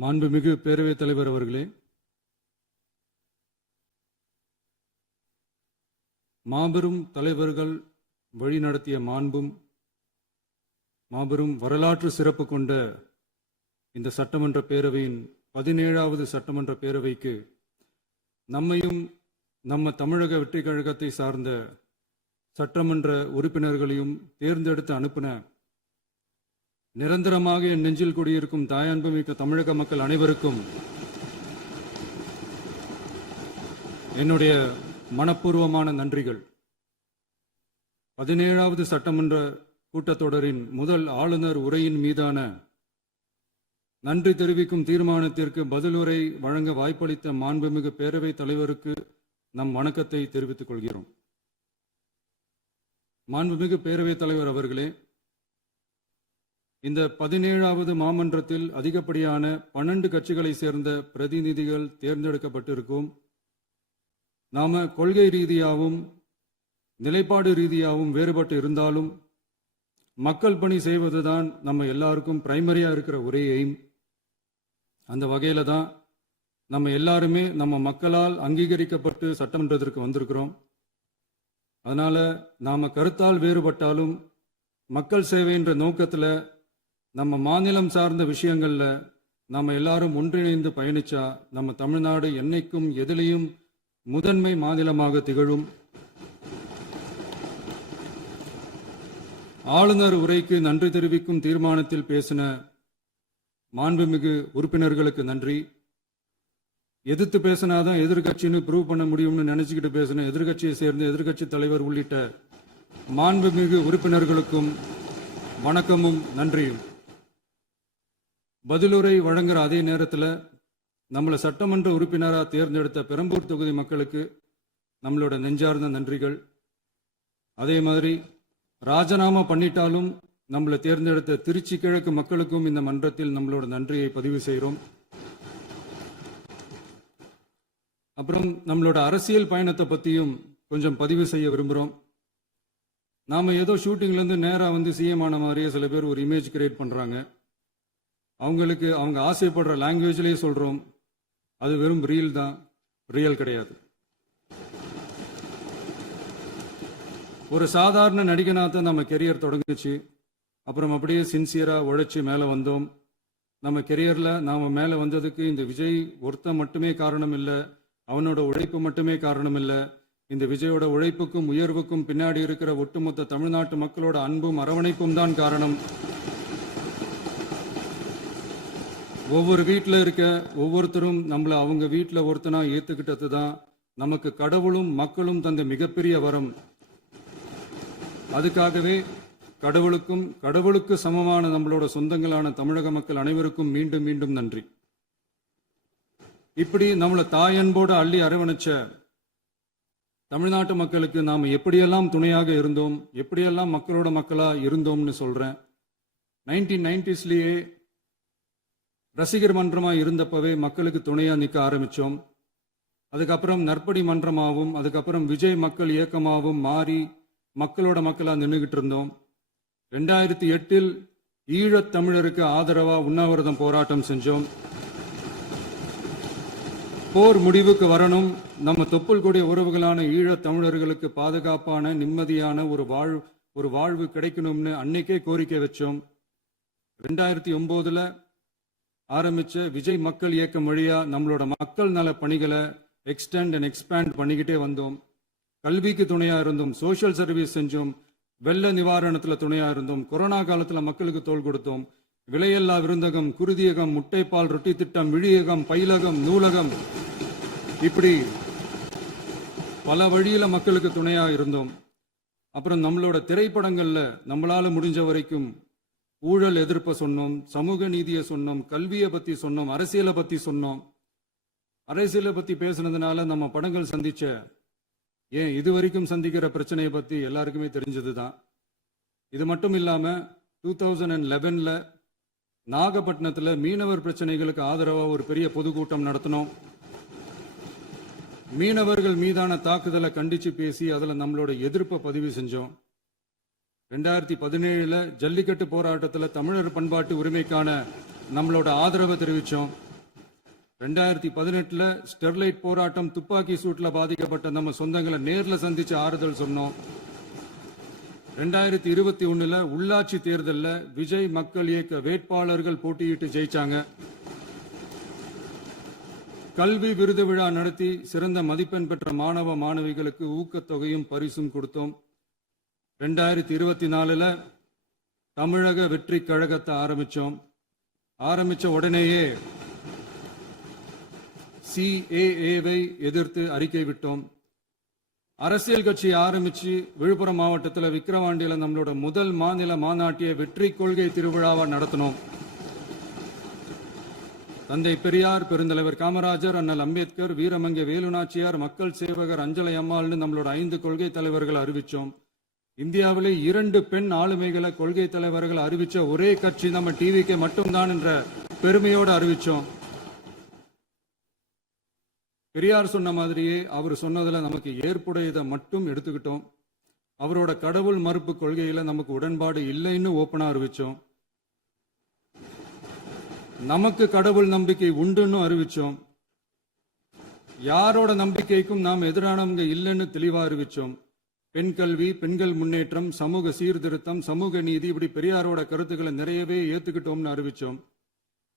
மாண்புமிகு பேரவைத் தலைவர் அவர்களே, மாபெரும் தலைவர்கள் வழிநடத்திய மாண்பும் மாபெரும் வரலாற்று சிறப்பு கொண்ட இந்த சட்டமன்ற பேரவையின் 17வது சட்டமன்ற பேரவைக்கு நம்மையும் நம்ம தமிழக வெற்றி கழகத்தை சார்ந்த சட்டமன்ற உறுப்பினர்களையும் தேர்ந்தெடுத்து அனுப்பின நிரந்தரமாக என் நெஞ்சில் குடியிருக்கும் தாயன்புமிக்க தமிழக மக்கள் அனைவருக்கும் என்னுடைய மனப்பூர்வமான நன்றிகள். 17வது சட்டமன்ற கூட்டத்தொடரின் முதல் ஆளுநர் உரையின் மீதான நன்றி தெரிவிக்கும் தீர்மானத்திற்கு பதிலுரை வழங்க வாய்ப்பளித்த மாண்புமிகு பேரவைத் தலைவருக்கு நம் வணக்கத்தை தெரிவித்துக் கொள்கிறோம். மாண்புமிகு பேரவைத் தலைவர் அவர்களே, இந்த 17வது மாமன்றத்தில் அதிகப்படியான 12 கட்சிகளை சேர்ந்த பிரதிநிதிகள் தேர்ந்தெடுக்கப்பட்டிருக்கும். நாம கொள்கை ரீதியாகவும் நிலைப்பாடு ரீதியாகவும் வேறுபட்டு இருந்தாலும் மக்கள் பணி செய்வதுதான் நம்ம எல்லாருக்கும் பிரைமரியா இருக்கிற ஒரே எய்ம். அந்த வகையில தான் நம்ம எல்லாருமே நம்ம மக்களால் அங்கீகரிக்கப்பட்டு சட்டமன்றத்திற்கு வந்திருக்கிறோம். அதனால நாம கருத்தால் வேறுபட்டாலும் மக்கள் சேவை என்ற நோக்கத்துல நம்ம மாநிலம் சார்ந்த விஷயங்கள்ல நாம எல்லாரும் ஒன்றிணைந்து பயணிச்சா நம்ம தமிழ்நாடு என்னைக்கும் எதிலையும் முதன்மை மாநிலமாக திகழும். ஆளுநர் உரைக்கு நன்றி தெரிவிக்கும் தீர்மானத்தில் பேசின மாண்புமிகு உறுப்பினர்களுக்கு நன்றி. எதிர்த்து பேசினாதான் எதிர்கட்சின்னு ப்ரூவ் பண்ண முடியும்னு நினைச்சுக்கிட்டு பேசின எதிர்கட்சியை சேர்ந்த எதிர்கட்சி தலைவர் உள்ளிட்ட மாண்புமிகு உறுப்பினர்களுக்கும் வணக்கமும் நன்றியும். பதிலுரை வழங்குற அதே நேரத்தில் நம்மளை சட்டமன்ற உறுப்பினராக தேர்ந்தெடுத்த பெரம்பூர் தொகுதி மக்களுக்கு நம்மளோட நெஞ்சார்ந்த நன்றிகள். அதே மாதிரி ராஜினாமா பண்ணிட்டாலும் நம்மளை தேர்ந்தெடுத்த திருச்சி கிழக்கு மக்களுக்கும் இந்த மன்றத்தில் நம்மளோட நன்றியை பதிவு செய்கிறோம். அப்புறம் நம்மளோட அரசியல் பயணத்தை பற்றியும் கொஞ்சம் பதிவு செய்ய விரும்புகிறோம். நாம் ஏதோ ஷூட்டிங்லேருந்து நேராக வந்து சிஎம் ஆன மாதிரியே சில பேர் ஒரு இமேஜ் கிரியேட் பண்ணுறாங்க. அவங்களுக்கு அவங்க ஆசைப்படுற லாங்குவேஜ்லேயே சொல்கிறோம், அது வெறும் ரீல் தான், ரியல் கிடையாது. ஒரு சாதாரண நடிகனாக நம்ம கெரியர் தொடங்குச்சு. அப்புறம் அப்படியே சின்சியராக உழைச்சி மேலே வந்தோம். நம்ம கெரியரில் நாம் மேலே வந்ததுக்கு இந்த விஜய் ஒருத்தன் மட்டுமே காரணம் இல்லை, அவனோட உழைப்பு மட்டுமே காரணம் இல்லை. இந்த விஜயோட உழைப்புக்கும் உயர்வுக்கும் பின்னாடி இருக்கிற ஒட்டுமொத்த தமிழ்நாட்டு மக்களோட அன்பும் அரவணைப்பும் தான் காரணம். ஒவ்வொரு வீட்டில் இருக்க ஒவ்வொருத்தரும் நம்மளை அவங்க வீட்டில் ஒருத்தனா ஏற்றுக்கிட்டது தான் நமக்கு கடவுளும் மக்களும் தந்த மிகப்பெரிய வரம். அதுக்காகவே கடவுளுக்கு சமமான நம்மளோட சொந்தங்களான தமிழக மக்கள் அனைவருக்கும் மீண்டும் மீண்டும் நன்றி. இப்படி நம்மளை தாயன்போடு அள்ளி அரவணைச்ச தமிழ்நாட்டு மக்களுக்கு நாம் எப்படியெல்லாம் துணையாக இருந்தோம், எப்படியெல்லாம் மக்களோட மக்களா இருந்தோம்னு சொல்றேன். 1990ஸ்லயே ரசிகர் மன்றமா இருந்தப்பவே மக்களுக்கு துணையா நிற்க ஆரம்பிச்சோம். அதுக்கப்புறம் நற்படி மன்றமாகவும் அதுக்கப்புறம் விஜய் மக்கள் இயக்கமாகவும் மாறி மக்களோட மக்களா நின்றுகிட்டு இருந்தோம். 2008 ஈழத் தமிழருக்கு ஆதரவா உண்ணாவிரதம் போராட்டம் செஞ்சோம். போர் முடிவுக்கு வரணும், நம்ம தொப்புள் கூடிய உறவுகளான ஈழத் தமிழர்களுக்கு பாதுகாப்பான நிம்மதியான ஒரு வாழ்வு கிடைக்கணும்னு அன்னைக்கே கோரிக்கை வச்சோம். 2009 ஆரம்பிச்ச விஜய் மக்கள் இயக்கம் வழியா நம்மளோட மக்கள் நல பணிகளை எக்ஸ்டெண்ட் அண்ட் எக்ஸ்பேண்ட் பண்ணிக்கிட்டே வந்தோம். கல்விக்கு துணையா இருந்தோம், சோஷியல் சர்வீஸ் செஞ்சோம், வெள்ள நிவாரணத்துல துணையா இருந்தோம், கொரோனா காலத்துல மக்களுக்கு தோள் கொடுத்தோம். விலையில்லா விருந்தகம், குருதியகம், முட்டைப்பால் ரொட்டி திட்டம், விழியகம், பயிலகம், நூலகம், இப்படி பல வழியில மக்களுக்கு துணையா இருந்தோம். அப்புறம் நம்மளோட திரைப்படங்கள்ல நம்மளால முடிஞ்ச வரைக்கும் ஊழல் எதிர்ப்பை சொன்னோம், சமூக நீதியை சொன்னோம், கல்வியை பத்தி சொன்னோம், அரசியலை பத்தி சொன்னோம். அரசியலை பத்தி பேசுனதுனால நம்ம படங்கள் சந்திச்ச இதுவரைக்கும் சந்திக்கிற பிரச்சனையை பத்தி எல்லாருக்குமே தெரிஞ்சதுதான். இது மட்டும் இல்லாம 2011 நாகப்பட்டினத்துல மீனவர் பிரச்சனைகளுக்கு ஆதரவா ஒரு பெரிய பொதுக்கூட்டம் நடத்தினோம். மீனவர்கள் மீதான தாக்குதலை கண்டிச்சு பேசி அதுல நம்மளோட எதிர்ப்பை பதிவு செஞ்சோம். 2017 ஜல்லிக்கட்டு போராட்டத்தில் தமிழர் பண்பாட்டு உரிமைக்கான நம்மளோட ஆதரவை தெரிவித்தோம். 2018 ஸ்டெர்லைட் போராட்டம் துப்பாக்கி சூட்ல பாதிக்கப்பட்ட நம்ம சொந்தங்களை நேர்ல சந்திச்சு ஆறுதல் சொன்னோம். 2021 உள்ளாட்சி தேர்தலில் விஜய் மக்கள் இயக்க வேட்பாளர்கள் போட்டியிட்டு ஜெயிச்சாங்க. கல்வி விருது விழா நடத்தி சிறந்த மதிப்பெண் பெற்ற மாணவ மாணவிகளுக்கு ஊக்கத்தொகையும் பரிசும் கொடுத்தோம். 2024 தமிழக வெற்றி கழகத்தை ஆரம்பிச்ச உடனேயே CAA-வை எதிர்த்து அறிக்கை விட்டோம். அரசியல் கட்சி ஆரம்பிச்சு விழுப்புரம் மாவட்டத்தில் விக்கிரவாண்டியில நம்மளோட முதல் மாநில மாநாட்டிய வெற்றி கொள்கை திருவிழாவை நடத்தினோம். தந்தை பெரியார், பெருந்தலைவர் காமராஜர், அண்ணல் அம்பேத்கர், வீரமங்கை வேலுநாச்சியார், மக்கள் சேவகர் அஞ்சலை அம்மாள்னு நம்மளோட 5 கொள்கை தலைவர்கள் அறிவிச்சோம். இந்தியாவிலே 2 பெண் ஆளுமைகளை கொள்கை தலைவர்கள் அறிவிச்ச ஒரே கட்சி நம்ம டிவிக்கு மட்டும்தான் என்ற பெருமையோடு அறிவிச்சோம். பெரியார் சொன்ன மாதிரியே அவர் சொன்னதுல நமக்கு ஏற்புடையதை மட்டும் எடுத்துக்கிட்டோம். அவரோட கடவுள் மறுப்பு கொள்கையில நமக்கு உடன்பாடு இல்லைன்னு ஓப்பனா அறிவிச்சோம். நமக்கு கடவுள் நம்பிக்கை உண்டுன்னு அறிவிச்சோம். யாரோட நம்பிக்கைக்கும் நாம் எதிரானவங்க இல்லைன்னு தெளிவா அறிவிச்சோம். பெண் கல்வி, பெண்கள் முன்னேற்றம், சமூக சீர்திருத்தம், சமூக நீதி, இப்படி பெரியாரோட கருத்துக்களை நிறையவே ஏத்துக்கிட்டோம்னு அறிவிச்சோம்.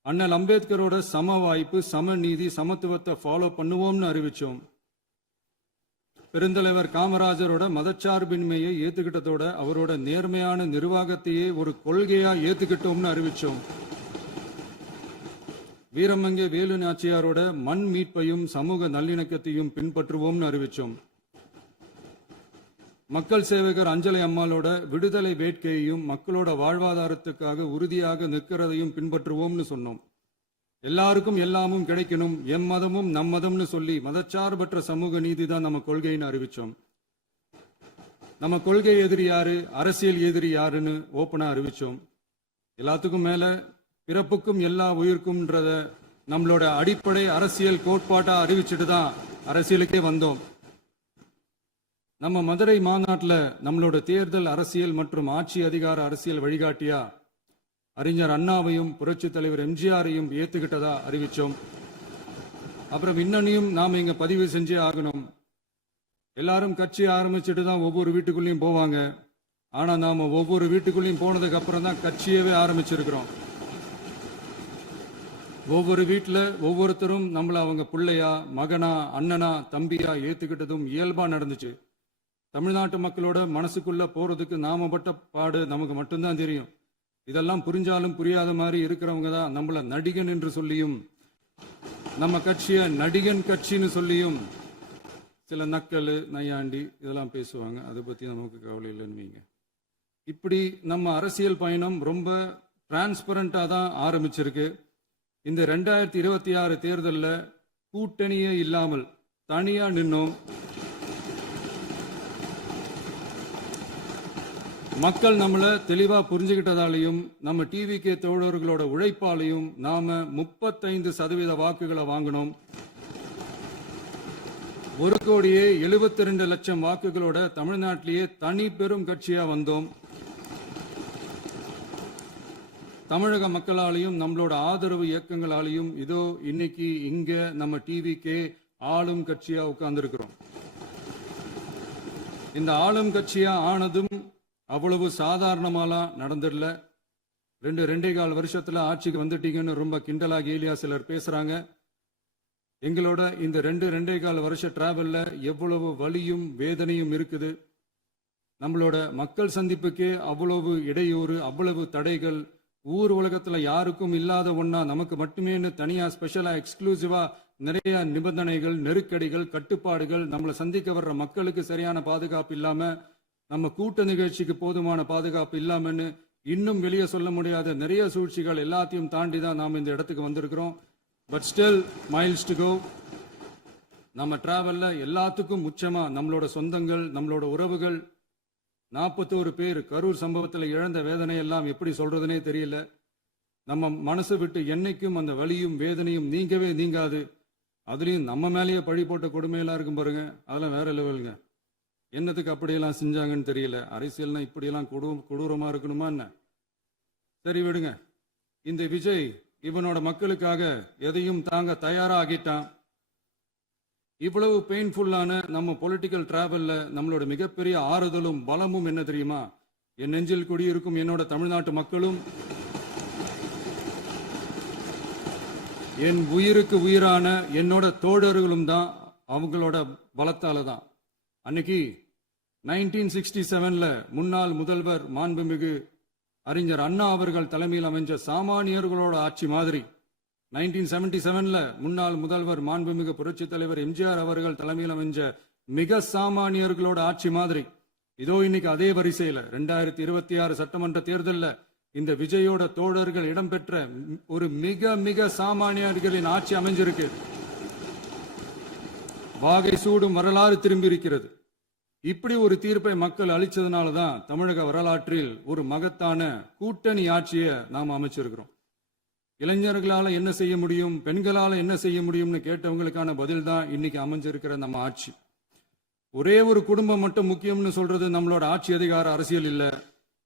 அண்ணல் அம்பேத்கரோட சம வாய்ப்பு, சம நீதி, சமத்துவத்தை ஃபாலோ பண்ணுவோம்னு அறிவிச்சோம். பெருந்தலைவர் காமராஜரோட மதச்சார்பின்மையை ஏத்துக்கிட்டதோட அவரோட நேர்மையான நிர்வாகத்தையே ஒரு கொள்கையா ஏத்துக்கிட்டோம்னு அறிவிச்சோம். வீரமங்கை வேலு நாச்சியாரோட மண் மீட்பையும் சமூக நல்லிணக்கத்தையும் பின்பற்றுவோம்னு அறிவிச்சோம். மக்கள் சேவகர் அஞ்சலை அம்மாளோட விடுதலை வேட்கையையும் மக்களோட வாழ்வாதாரத்துக்காக உறுதியாக நிற்கிறதையும் பின்பற்றுவோம்னு சொன்னோம். எல்லாருக்கும் எல்லாமும் கிடைக்கணும், எம் மதமும் நம் மதம்னு சொல்லி மதச்சார்பற்ற சமூக நீதி தான் நம்ம கொள்கைன்னு அறிவிச்சோம். நம்ம கொள்கை எதிரி யாரு, அரசியல் எதிரி யாருன்னு ஓப்பனா அறிவிச்சோம். எல்லாத்துக்கும் மேல பிறப்புக்கும் எல்லா உயிருக்கும்ன்றத நம்மளோட அடிப்படை அரசியல் கோட்பாட்டா அறிவிச்சுட்டு தான் அரசியலுக்கே வந்தோம். நம்ம மதுரை மாநாட்டில் நம்மளோட தேர்தல் அரசியல் மற்றும் ஆட்சி அதிகார அரசியல் வழிகாட்டியா அறிஞர் அண்ணாவையும் புரட்சி தலைவர் எம்ஜிஆரையும் ஏத்துக்கிட்டதா அறிவிச்சோம். அப்புறம் இன்னனையும் நாம் இங்க பதிவு செஞ்சே ஆகணும். எல்லாரும் கட்சி ஆரம்பிச்சுட்டு தான் ஒவ்வொரு வீட்டுக்குள்ளேயும் போவாங்க. ஆனா நாம ஒவ்வொரு வீட்டுக்குள்ளேயும் போனதுக்கு அப்புறம் தான் கட்சியவே ஆரம்பிச்சிருக்கிறோம். ஒவ்வொரு வீட்டில் ஒவ்வொருத்தரும் நம்மள அவங்க பிள்ளையா, மகனா, அண்ணனா, தம்பியா ஏத்துக்கிட்டதும் இயல்பா நடந்துச்சு. தமிழ்நாட்டு மக்களோட மனசுக்குள்ள போறதுக்கு நாம பட்ட பாடு நமக்கு மட்டும்தான் தெரியும். இதெல்லாம் புரிஞ்சாலும் புரியாத மாதிரி இருக்கிறவங்க தான் நம்மள நடிகன் என்று சொல்லியும் நம்ம கட்சிய நடிகன் கட்சின்னு சொல்லியும் சில நக்கல், நையாண்டி இதெல்லாம் பேசுவாங்க. அதை பத்தி நமக்கு கவலை இல்லைன்னு. இப்படி நம்ம அரசியல் பயணம் ரொம்ப டிரான்ஸ்பரண்டா தான் ஆரம்பிச்சிருக்கு. இந்த 2026 தேர்தலில் கூட்டணியே இல்லாமல் தனியா நின்னோம். மக்கள் நம்மள தெளிவா புரிஞ்சுக்கிட்டதாலையும் நம்ம டிவிகே தோழர்களோட உழைப்பாலையும் நாம 35% வாக்குகளை வாங்கினோம். 1,72,00,000 வாக்குகளோட தமிழ்நாட்டிலேயே தனி பெரும் கட்சியா வந்தோம். தமிழக மக்களாலையும் நம்மளோட ஆதரவு இயக்கங்களாலையும் இதோ இன்னைக்கு இங்க நம்ம டிவிகே ஆளும் கட்சியா உட்கார்ந்துருக்கிறோம். இந்த ஆளும் கட்சியா ஆனதும் அவ்வளவு சாதாரணமாலாம் நடந்துடல. 2.25 வருஷத்துல ஆட்சிக்கு வந்துட்டீங்கன்னு ரொம்ப கிண்டலா கேலியா சிலர் பேசுறாங்க. எங்களோட இந்த 2.25 வருஷ டிராவல்ல எவ்வளவு வலியும் வேதனையும் இருக்குது. நம்மளோட மக்கள் சந்திப்புக்கே அவ்வளவு இடையூறு, அவ்வளவு தடைகள், ஊர் உலகத்துல யாருக்கும் இல்லாத ஒன்னா நமக்கு மட்டுமே தனியா ஸ்பெஷலா எக்ஸ்க்ளூசிவா நிறைய நிபந்தனைகள், நெருக்கடிகள், கட்டுப்பாடுகள், நம்மளை சந்திக்க வர்ற மக்களுக்கு சரியான பாதுகாப்பு இல்லாம, நம்ம கூட்ட நிகழ்ச்சிக்கு போதுமான பாதுகாப்பு இல்லாமன்னு இன்னும் வெளியே சொல்ல முடியாத நிறைய சூழ்ச்சிகள் எல்லாத்தையும் தாண்டி தான் நாம் இந்த இடத்துக்கு வந்திருக்கிறோம். But still miles to go. நம்ம டிராவல்ல எல்லாத்துக்கும் உச்சமா நம்மளோட சொந்தங்கள், நம்மளோட உறவுகள், 41 பேர் கரூர் சம்பவத்தில் இழந்த வேதனையெல்லாம் எப்படி சொல்றதுனே தெரியல. நம்ம மனசு விட்டு என்னைக்கும் அந்த வலியும் வேதனையும் நீங்கவே நீங்காது. அதுலயும் நம்ம மேலேயே பழி போட்ட கொடுமையெல்லாம் இருக்கும் பாருங்க, அதெல்லாம் வேற லெவலுங்க. என்னத்துக்கு அப்படியெல்லாம் செஞ்சாங்கன்னு தெரியல. அரசியல்னா இப்படியெல்லாம் கொடூரமா இருக்கணுமா என்ன? சரி விடுங்க. இந்த விஜய் இவனோட மக்களுக்காக எதையும் தாங்க தயாராகிட்டான். இவ்வளவு பெயின்ஃபுல்லான நம்ம பொலிட்டிக்கல் டிராவல்ல நம்மளோட மிகப்பெரிய ஆறுதலும் பலமும் என்ன தெரியுமா? என் நெஞ்சில் குடியிருக்கும் என்னோட தமிழ்நாட்டு மக்களும் என் உயிருக்கு உயிரான என்னோட தோழர்களும் தான். அவங்களோட பலத்தால தான். அன்னைக்கு 1967ல முன்னாள் முதல்வர் மாண்புமிகு அறிஞர் அண்ணா அவர்கள் தலைமையில் அமைஞ்ச சாமானியர்களோட ஆட்சி மாதிரி 1977ல முன்னாள் முதல்வர் மாண்புமிகு புரட்சி தலைவர் எம்ஜிஆர் அவர்கள் தலைமையில் அமைஞ்ச மிக சாமானியர்களோட ஆட்சி மாதிரி இதோ இன்னைக்கு அதே வரிசையில 2026 சட்டமன்ற தேர்தல்ல இந்த விஜயோட தோழர்கள் இடம்பெற்ற ஒரு மிக மிக சாமானியர்களின் ஆட்சி அமைஞ்சிருக்கு. வாகை சூடும் வரலாறு திரும்பி இருக்கிறது. இப்படி ஒரு தீர்ப்பை மக்கள் அளிச்சதுனால தான் தமிழக வரலாற்றில் ஒரு மகத்தான கூட்டணி ஆட்சியை நாம் அமைச்சிருக்கிறோம். இளைஞர்களால என்ன செய்ய முடியும், பெண்களால என்ன செய்ய முடியும்னு கேட்டவங்களுக்கான பதில் தான் இன்னைக்கு அமைஞ்சிருக்கிற நம்ம ஆட்சி. ஒரே ஒரு குடும்பம் மட்டும் முக்கியம்னு சொல்றது நம்மளோட ஆட்சி அதிகார அரசியல் இல்ல.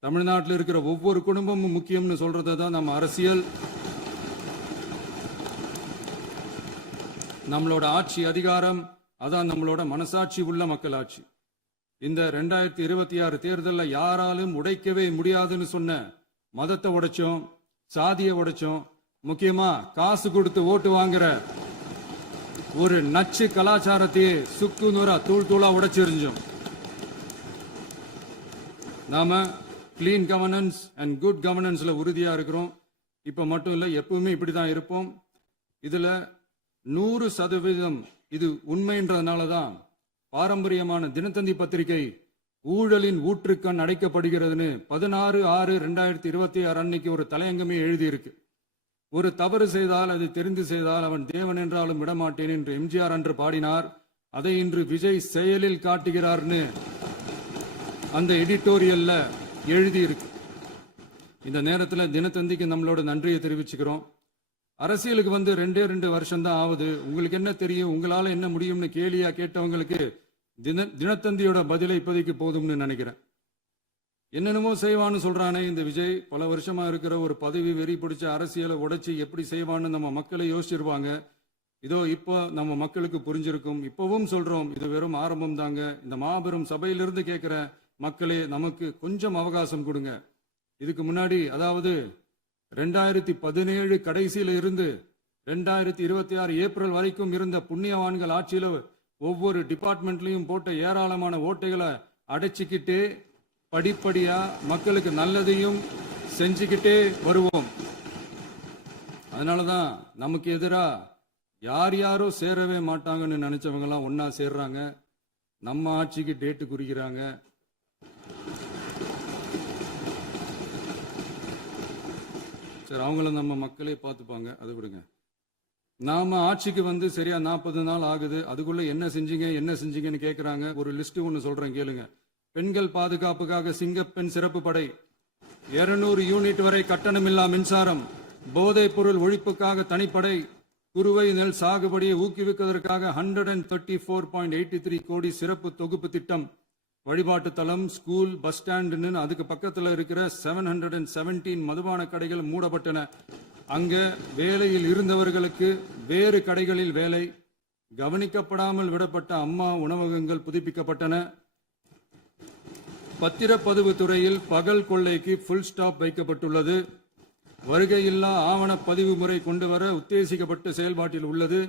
தமிழ்நாட்டில் இருக்கிற ஒவ்வொரு குடும்பமும் முக்கியம்னு சொல்றது தான் நம்ம அரசியல். நம்மளோட ஆட்சி அதிகாரம் அதான் நம்மளோட மனசாட்சி உள்ள மக்களாட்சி. இந்த 2026 தேர்தலில் யாராலும் உடைக்கவே முடியாதுன்னு சொன்ன மதத்தை உடைச்சோம், சாதியை உடைச்சோம், முக்கியமா காசு கொடுத்து ஓட்டு வாங்குற ஒரு நச்சு கலாச்சாரத்தையே சுக்கு நூறா தூள் தூளா உடைச்சிருந்தோம். நாம கிளீன் கவர்னன்ஸ் அண்ட் குட் கவர்னன்ஸ்ல உறுதியா இருக்கிறோம். இப்ப மட்டும் இல்ல, எப்பவுமே இப்படிதான் இருப்போம். இதுல 100% இது உண்மைன்றதுனாலதான் பாரம்பரியமான தினத்தந்தி பத்திரிகை ஊழலின் ஊற்றுக்கண் அடைக்கப்படுகிறதுன்னு 16/6/2026 அன்னைக்கு ஒரு தலையங்கமே எழுதியிருக்கு. ஒரு தவறு செய்தால் அது தெரிந்து செய்தால் அவன் தேவன் என்றாலும் விடமாட்டேன் என்று எம்ஜிஆர் அன்று பாடினார். அதை இன்று விஜய் செயலில் காட்டுகிறார்னு அந்த எடிட்டோரியல்ல எழுதியிருக்கு. இந்த நேரத்தில் தினத்தந்திக்கு நம்மளோட நன்றியை தெரிவிச்சுக்கிறோம். அரசியலுக்கு வந்து 2 வருஷம் தான் ஆகுது. உங்களுக்கு என்ன தெரியும், உங்களால என்ன முடியும்னு கேலியா கேட்டவங்களுக்கு தினத்தந்தியோட பதிலை இப்போதைக்கு போதும்னு நினைக்கிறேன். என்னென்னமோ செய்வான்னு சொல்றானே இந்த விஜய், பல வருஷமா இருக்கிற ஒரு பதவி வெறி பிடிச்ச அரசியலை உடைச்சி எப்படி செய்வான்னு நம்ம மக்களை யோசிச்சிருவாங்க. இதோ இப்போ நம்ம மக்களுக்கு புரிஞ்சிருக்கும். இப்பவும் சொல்றோம், இது வெறும் ஆரம்பம் தாங்க. இந்த மாபெரும் சபையிலிருந்து கேட்கிற மக்களே, நமக்கு கொஞ்சம் அவகாசம் கொடுங்க. இதுக்கு முன்னாடி, அதாவது 2017 கடைசியில இருந்து 2026 ஏப்ரல் வரைக்கும் இருந்த புண்ணியவான்கள் ஆட்சியில ஒவ்வொரு டிபார்ட்மெண்ட்லயும் போட்ட ஏராளமான ஓட்டைகளை அடைச்சிக்கிட்டே படிப்படியா மக்களுக்கு நல்லதையும் செஞ்சுக்கிட்டே வருவோம். அதனாலதான் நமக்கு எதிரா யாரோ சேரவே மாட்டாங்கன்னு நினைச்சவங்க எல்லாம் ஒன்னா சேர்றாங்க. நம்ம ஆட்சிக்கு டேட்டு குறிக்கிறாங்க. சரி, அவங்கள நம்ம மக்களே பார்த்துப்பாங்க, அதை விடுங்க. நாம ஆட்சிக்கு வந்து சரியா 40 நாள் ஆகுது. அதுக்குள்ள என்ன செஞ்சீங்கன்னு கேட்கிறாங்க. ஒரு லிஸ்ட் ஒன்று சொல்றேன் கேளுங்க. பெண்கள் பாதுகாப்புக்காக சிங்கப்பெண் சிறப்பு படை, 200 யூனிட் வரை கட்டணமில்லா மின்சாரம், போதைப் பொருள் ஒழிப்புக்காக தனிப்படை, குறுவை நெல் சாகுபடியை ஊக்குவிப்பதற்காக 134.83 கோடி சிறப்பு தொகுப்பு திட்டம், வழிபாட்டு தலம், ஸ்கூல், பஸ் ஸ்டாண்டுன்னு அதுக்கு பக்கத்தில் இருக்கிற 717 மதுபான கடைகள் மூடப்பட்டன. அங்க வேலையில் இருந்தவர்களுக்கு வேறு கடைகளில் வேலை, கவனிக்கப்படாமல் விடப்பட்ட அம்மா உணவகங்கள் புதுப்பிக்கப்பட்டன. பத்திரப்பதிவு துறையில் பகல் கொள்ளைக்கு ஃபுல் ஸ்டாப் வைக்கப்பட்டுள்ளது. வருகையில்லா ஆவண பதிவு முறை கொண்டு வர உத்தேசிக்கப்பட்டு செயல்பாட்டில் உள்ளது.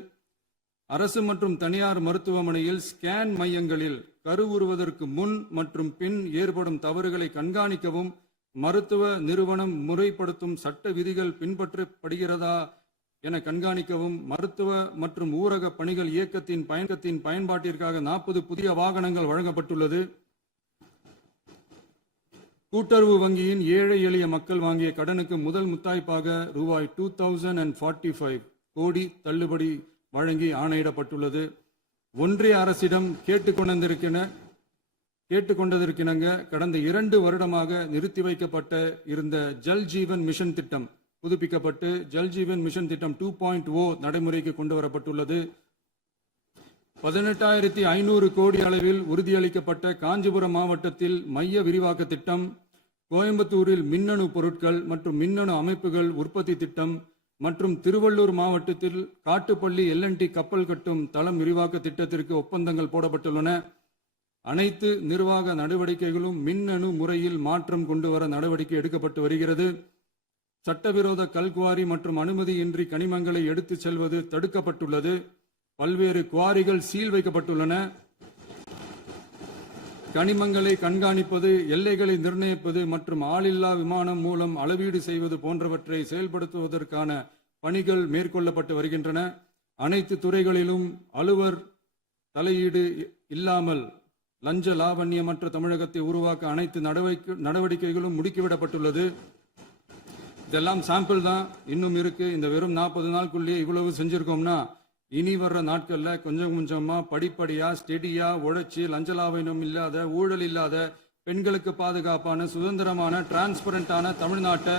அரசு மற்றும் தனியார் மருத்துவமனையில் ஸ்கேன் மையங்களில் கருவுறுவதற்கு முன் மற்றும் பின் ஏற்படும் தவறுகளை கண்காணிக்கவும், மருத்துவ நிறுவனம் முறைப்படுத்தும் சட்ட விதிகள் பின்பற்றப்படுகிறதா என கண்காணிக்கவும், மருத்துவ மற்றும் ஊரக பணிகள் இயக்கத்தின் பயன்பாட்டிற்காக 40 புதிய வாகனங்கள் வழங்கப்பட்டுள்ளது. கூட்டுறவு வங்கியின் ஏழை எளிய மக்கள் வாங்கிய கடனுக்கு முதல் முத்தாய்ப்பாக ரூபாய் 2045 கோடி தள்ளுபடி வழங்கி ஆணையிடப்பட்டுள்ளது. ஒன்றிய அரசிடம் கேட்டுக்கொண்டதற்கிணங்க கடந்த 2 வருடமாக நிறுத்தி வைக்கப்பட்ட இருந்த ஜல் ஜீவன் மிஷன் திட்டம் புதுப்பிக்கப்பட்டு ஜல் ஜீவன் மிஷன் திட்டம் 2.0 நடைமுறைக்கு கொண்டு வரப்பட்டுள்ளது. 18,500 கோடி அளவில் உறுதியளிக்கப்பட்ட காஞ்சிபுரம் மாவட்டத்தில் மைய விரிவாக்க திட்டம், கோயம்புத்தூரில் மின்னணு பொருட்கள் மற்றும் மின்னணு அமைப்புகள் உற்பத்தி திட்டம், மற்றும் திருவள்ளூர் மாவட்டத்தில் காட்டுப்பள்ளி LNT கப்பல் கட்டும் தளம் விரிவாக்க திட்டத்திற்கு ஒப்பந்தங்கள் போடப்பட்டுள்ளன. அனைத்து நிர்வாக நடவடிக்கைகளும் மின்னணு முறையில் மாற்றம் கொண்டு வர நடவடிக்கை எடுக்கப்பட்டு வருகிறது. சட்டவிரோத கல்குவாரி மற்றும் அனுமதியின்றி கனிமங்களை எடுத்துச் செல்வது தடுக்கப்பட்டுள்ளது. பல்வேறு குவாரிகள் சீல் வைக்கப்பட்டுள்ளன. கனிமங்களை கண்காணிப்பது, எல்லைகளை நிர்ணயிப்பது மற்றும் ஆளில்லா விமானம் மூலம் அளவீடு செய்வது போன்றவற்றை செயல்படுத்துவதற்கான பணிகள் மேற்கொள்ளப்பட்டு வருகின்றன. அனைத்து துறைகளிலும் அலுவலர் தலையீடு இல்லாமல் லஞ்ச லாவண்யமற்ற தமிழகத்தை உருவாக்க அனைத்து நடவடிக்கைகளும் முடுக்கிவிடப்பட்டுள்ளது. இதெல்லாம் சாம்பிள் தான், இன்னும் இருக்கு. இந்த வெறும் 40 நாளுக்குள்ளேயே இவ்வளவு செஞ்சிருக்கோம்னா இனி வர்ற நாட்கள்ல கொஞ்சம் கொஞ்சமா படிப்படியா ஸ்டெடியா உழைச்சி லஞ்ச லாவண்யம் இல்லாத, ஊழல் இல்லாத, பெண்களுக்கு பாதுகாப்பான, சுதந்திரமான, டிரான்ஸ்பரண்டான தமிழ்நாட்டை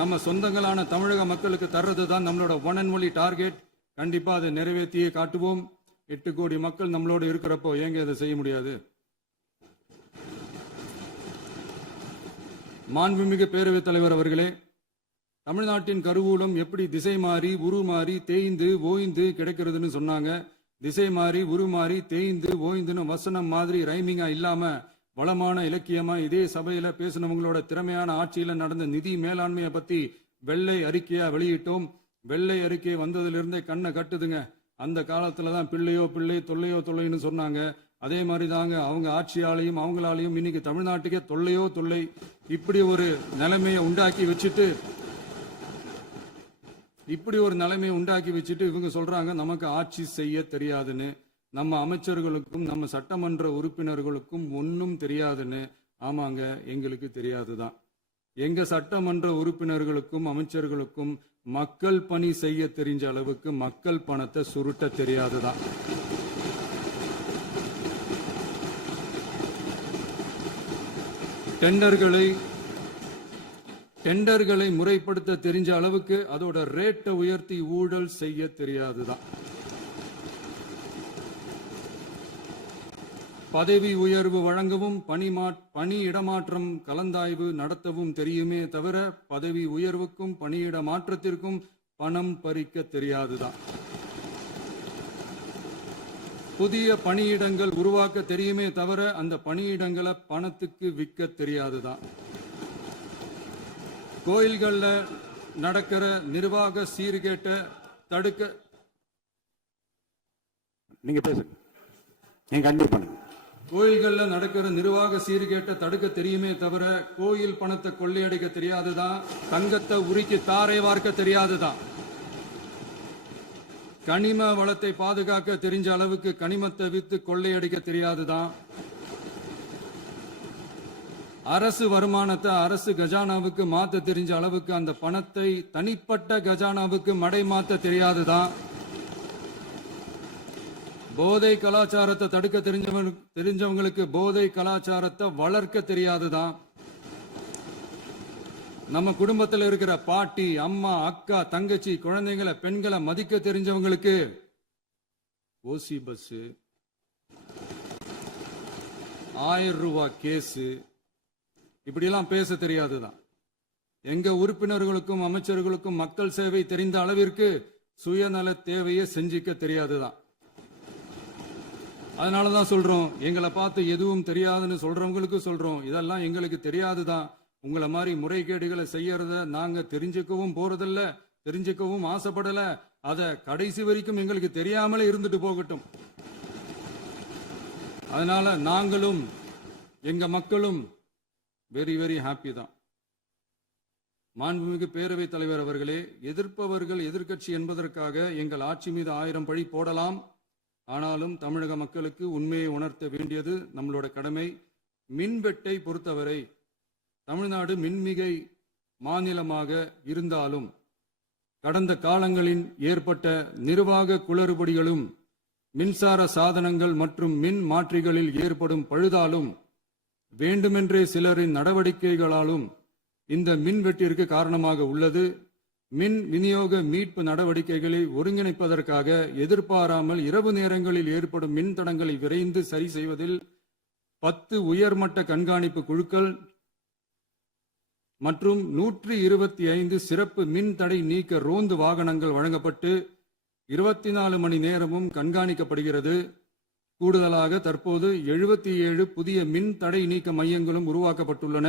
நம்ம சொந்தங்களான தமிழக மக்களுக்கு தர்றது தான் நம்மளோட ஒன் அண்ட் ஒன்லி டார்கெட். கண்டிப்பா அதை நிறைவேற்றியே காட்டுவோம். 8 கோடி மக்கள் நம்மளோட இருக்கிறப்போ ஏங்க இதை செய்ய முடியாது? மாண்புமிகு பேரவைத் தலைவர் அவர்களே, தமிழ்நாட்டின் கருவூலம் எப்படி திசை மாறி உருமாறி தேய்ந்து ஓய்ந்து கிடைக்கிறதுன்னு சொன்னாங்க. திசை மாறி உருமாறி தேய்ந்து ஓய்ந்துன்னு வசனம் மாதிரி ரைமிங்கா இல்லாம வளமான இலக்கியமா இதே சபையில பேசினவங்களோட திறமையான ஆட்சியில நடந்த நிதி மேலாண்மையை பத்தி வெள்ளை அறிக்கையா வெளியிட்டோம். வெள்ளை அறிக்கை வந்ததிலிருந்தே கண்ணை கட்டுதுங்க. அந்த காலத்துலதான் பிள்ளையோ பிள்ளை, தொல்லையோ தொல்லைன்னு சொன்னாங்க. அதே மாதிரி தாங்க அவங்க ஆட்சியாலையும் அவங்களாலையும் இன்னைக்கு தமிழ்நாட்டுக்கே தொல்லையோ தொல்லை. இப்படி ஒரு நிலைமையை உண்டாக்கி வச்சுட்டு இவங்க சொல்றாங்க நமக்கு ஆட்சி செய்ய தெரியாதுன்னு. நம்ம அமைச்சர்களுக்கும் நம்ம சட்டமன்ற உறுப்பினர்களுக்கும் ஒன்னும் தெரியாதுன்னு. ஆமாங்க, எங்களுக்கு தெரியாதுதான். எங்க சட்டமன்ற உறுப்பினர்களுக்கும் அமைச்சர்களுக்கும் மக்கள் பணி செய்ய தெரிஞ்ச அளவுக்கு மக்கள் பணத்தை சுருட்ட தெரியாதுதான். டெண்டர்களை முறைப்படுத்த தெரிஞ்ச அளவுக்கு அதோட ரேட்டை உயர்த்தி ஊழல் செய்ய தெரியாதுதான். பதவி உயர்வு வழங்கவும் பணி இடமாற்றம் கலந்தாய்வு நடத்தவும் தெரியுமே தவிர பதவி உயர்வுக்கும் பணியிட மாற்றத்திற்கும் பணம் பறிக்க தெரியாதுதான். புதிய பணியிடங்கள் உருவாக்க தெரியுமே தவிர அந்த பணியிடங்களை பணத்துக்கு விற்க தெரியாதுதான். கோயில்கள்ல நடக்கிற நிர்வாக சீர்கேட்டை தடுக்க நீங்க பேசுங்க, நீங்க கண்டிப்பா பண்ணுங்க. கோயில்கள்ல நடக்கிற நிர்வாக சீர்கேட்டை தடுக்க தெரியுமே தவிர கோயில் பணத்தை கொள்ளையடிக்க தெரியாதுதான். தங்கத்தை உருக்கி தாரை வார்க்க தெரியாதுதான். கனிம வளத்தை பாதுகாக்க தெரிஞ்ச அளவுக்கு கனிமத்தை வித்து கொள்ளையடிக்க தெரியாதுதான். அரசு வருமானத்தை அரசு கஜானாவுக்கு மாத்த தெரிஞ்ச அளவுக்கு அந்த பணத்தை தனிப்பட்ட கஜானாவுக்கு மடை மாத்த தெரியாதுதான். போதை கலாச்சாரத்தை தடுக்க தெரிஞ்சவங்களுக்கு போதை கலாச்சாரத்தை வளர்க்க தெரியாதுதான். நம்ம குடும்பத்தில் இருக்கிற பாட்டி, அம்மா, அக்கா, தங்கச்சி, குழந்தைங்களை, பெண்களை மதிக்க தெரிஞ்சவங்களுக்கு ஓசி பஸ், 1000 ரூபாய் கேஸ், இப்படியெல்லாம் பேச தெரியாதுதான். எங்க உறுப்பினர்களுக்கும் அமைச்சர்களுக்கும் மக்கள் சேவை தெரிந்த அளவிற்கு சுயநல தேவையை செஞ்சிக்க தெரியாதுதான். அதனாலதான் சொல்றோம், எங்களை பார்த்து எதுவும் தெரியாதுன்னு சொல்றவங்களுக்கு சொல்றோம், இதெல்லாம் எங்களுக்கு தெரியாதுதான். உங்களை மாதிரி முறைகேடுகளை செய்யறத நாங்க தெரிஞ்சுக்கவும் போறதில்ல, தெரிஞ்சுக்கவும் ஆசைப்படல. அத கடைசி வரைக்கும் எங்களுக்கு தெரியாமலே இருந்துட்டு போகட்டும். அதனால நாங்களும் எங்க மக்களும் வெரி வெரி ஹாப்பி தான். மாண்புமிகு பேரவைத் தலைவர் அவர்களே, எதிர்ப்பவர்கள் எதிர்க்கட்சி என்பதற்காக எங்கள் ஆட்சி மீது 1000 பழி போடலாம். ஆனாலும் தமிழக மக்களுக்கு உண்மையை உணர்த்த வேண்டியது நம்மளோட கடமை. மின்வெட்டை பொறுத்தவரை தமிழ்நாடு மின்மிகை மாநிலமாக இருந்தாலும் கடந்த காலங்களில் ஏற்பட்ட நிர்வாக குளறுபடிகளும் மின்சார சாதனங்கள் மற்றும் மின் மாற்றிகளில் ஏற்படும் பழுதாலும் வேண்டுமென்றே சிலரின் நடவடிக்கைகளாலும் இந்த மின்வெட்டிற்கு காரணமாக உள்ளது. மின் விநியோக மீட்பு நடவடிக்கைகளை ஒருங்கிணைப்பதற்காக எதிர்பாராமல் இரவு நேரங்களில் ஏற்படும் மின் தடங்களை விரைந்து சரி செய்வதில் 10 உயர்மட்ட கண்காணிப்பு குழுக்கள் மற்றும் 125 சிறப்பு மின் தடை நீக்க ரோந்து வாகனங்கள் வழங்கப்பட்டு 24 மணி நேரமும் கண்காணிக்கப்படுகிறது. கூடுதலாக தற்போது 77 புதிய மின் தடை நீக்க மையங்களும் உருவாக்கப்பட்டுள்ளன.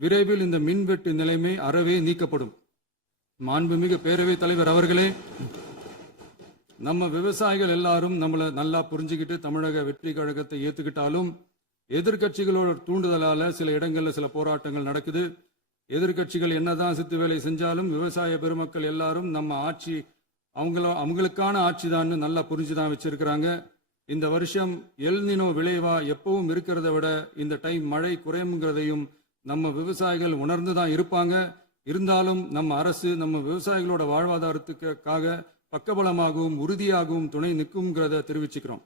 விரைவில் இந்த மின்வெட்டு நிலைமை அறவே நீக்கப்படும். மாண்புமிகு பேரவைத் தலைவர் அவர்களே, நம்ம விவசாயிகள் எல்லாரும் நம்மளை நல்லா புரிஞ்சுக்கிட்டு தமிழக வெற்றி கழகத்தை ஏத்துக்கிட்டாலும் எதிர்க்கட்சிகளோட தூண்டுதலால சில இடங்கள்ல சில போராட்டங்கள் நடக்குது. எதிர்க்கட்சிகள் என்னதான் சித்து வேலை செஞ்சாலும் விவசாய பெருமக்கள் எல்லாரும் நம்ம ஆட்சி அவங்களுக்கான ஆட்சி தான் நல்லா புரிஞ்சுதான் வச்சிருக்கிறாங்க. இந்த வருஷம் எல்னினோ விளைவா எப்பவும் இருக்கிறத விட இந்த டைம் மழை குறையுங்கிறதையும் நம்ம விவசாயிகள் உணர்ந்துதான் இருப்பாங்க. இருந்தாலும் நம்ம அரசு நம்ம விவசாயிகளோட வாழ்வாதாரத்துக்காக பக்கபலமாகவும் உறுதியாகவும் துணை நிற்கும்ங்கிறத தெரிவிச்சுக்கிறோம்.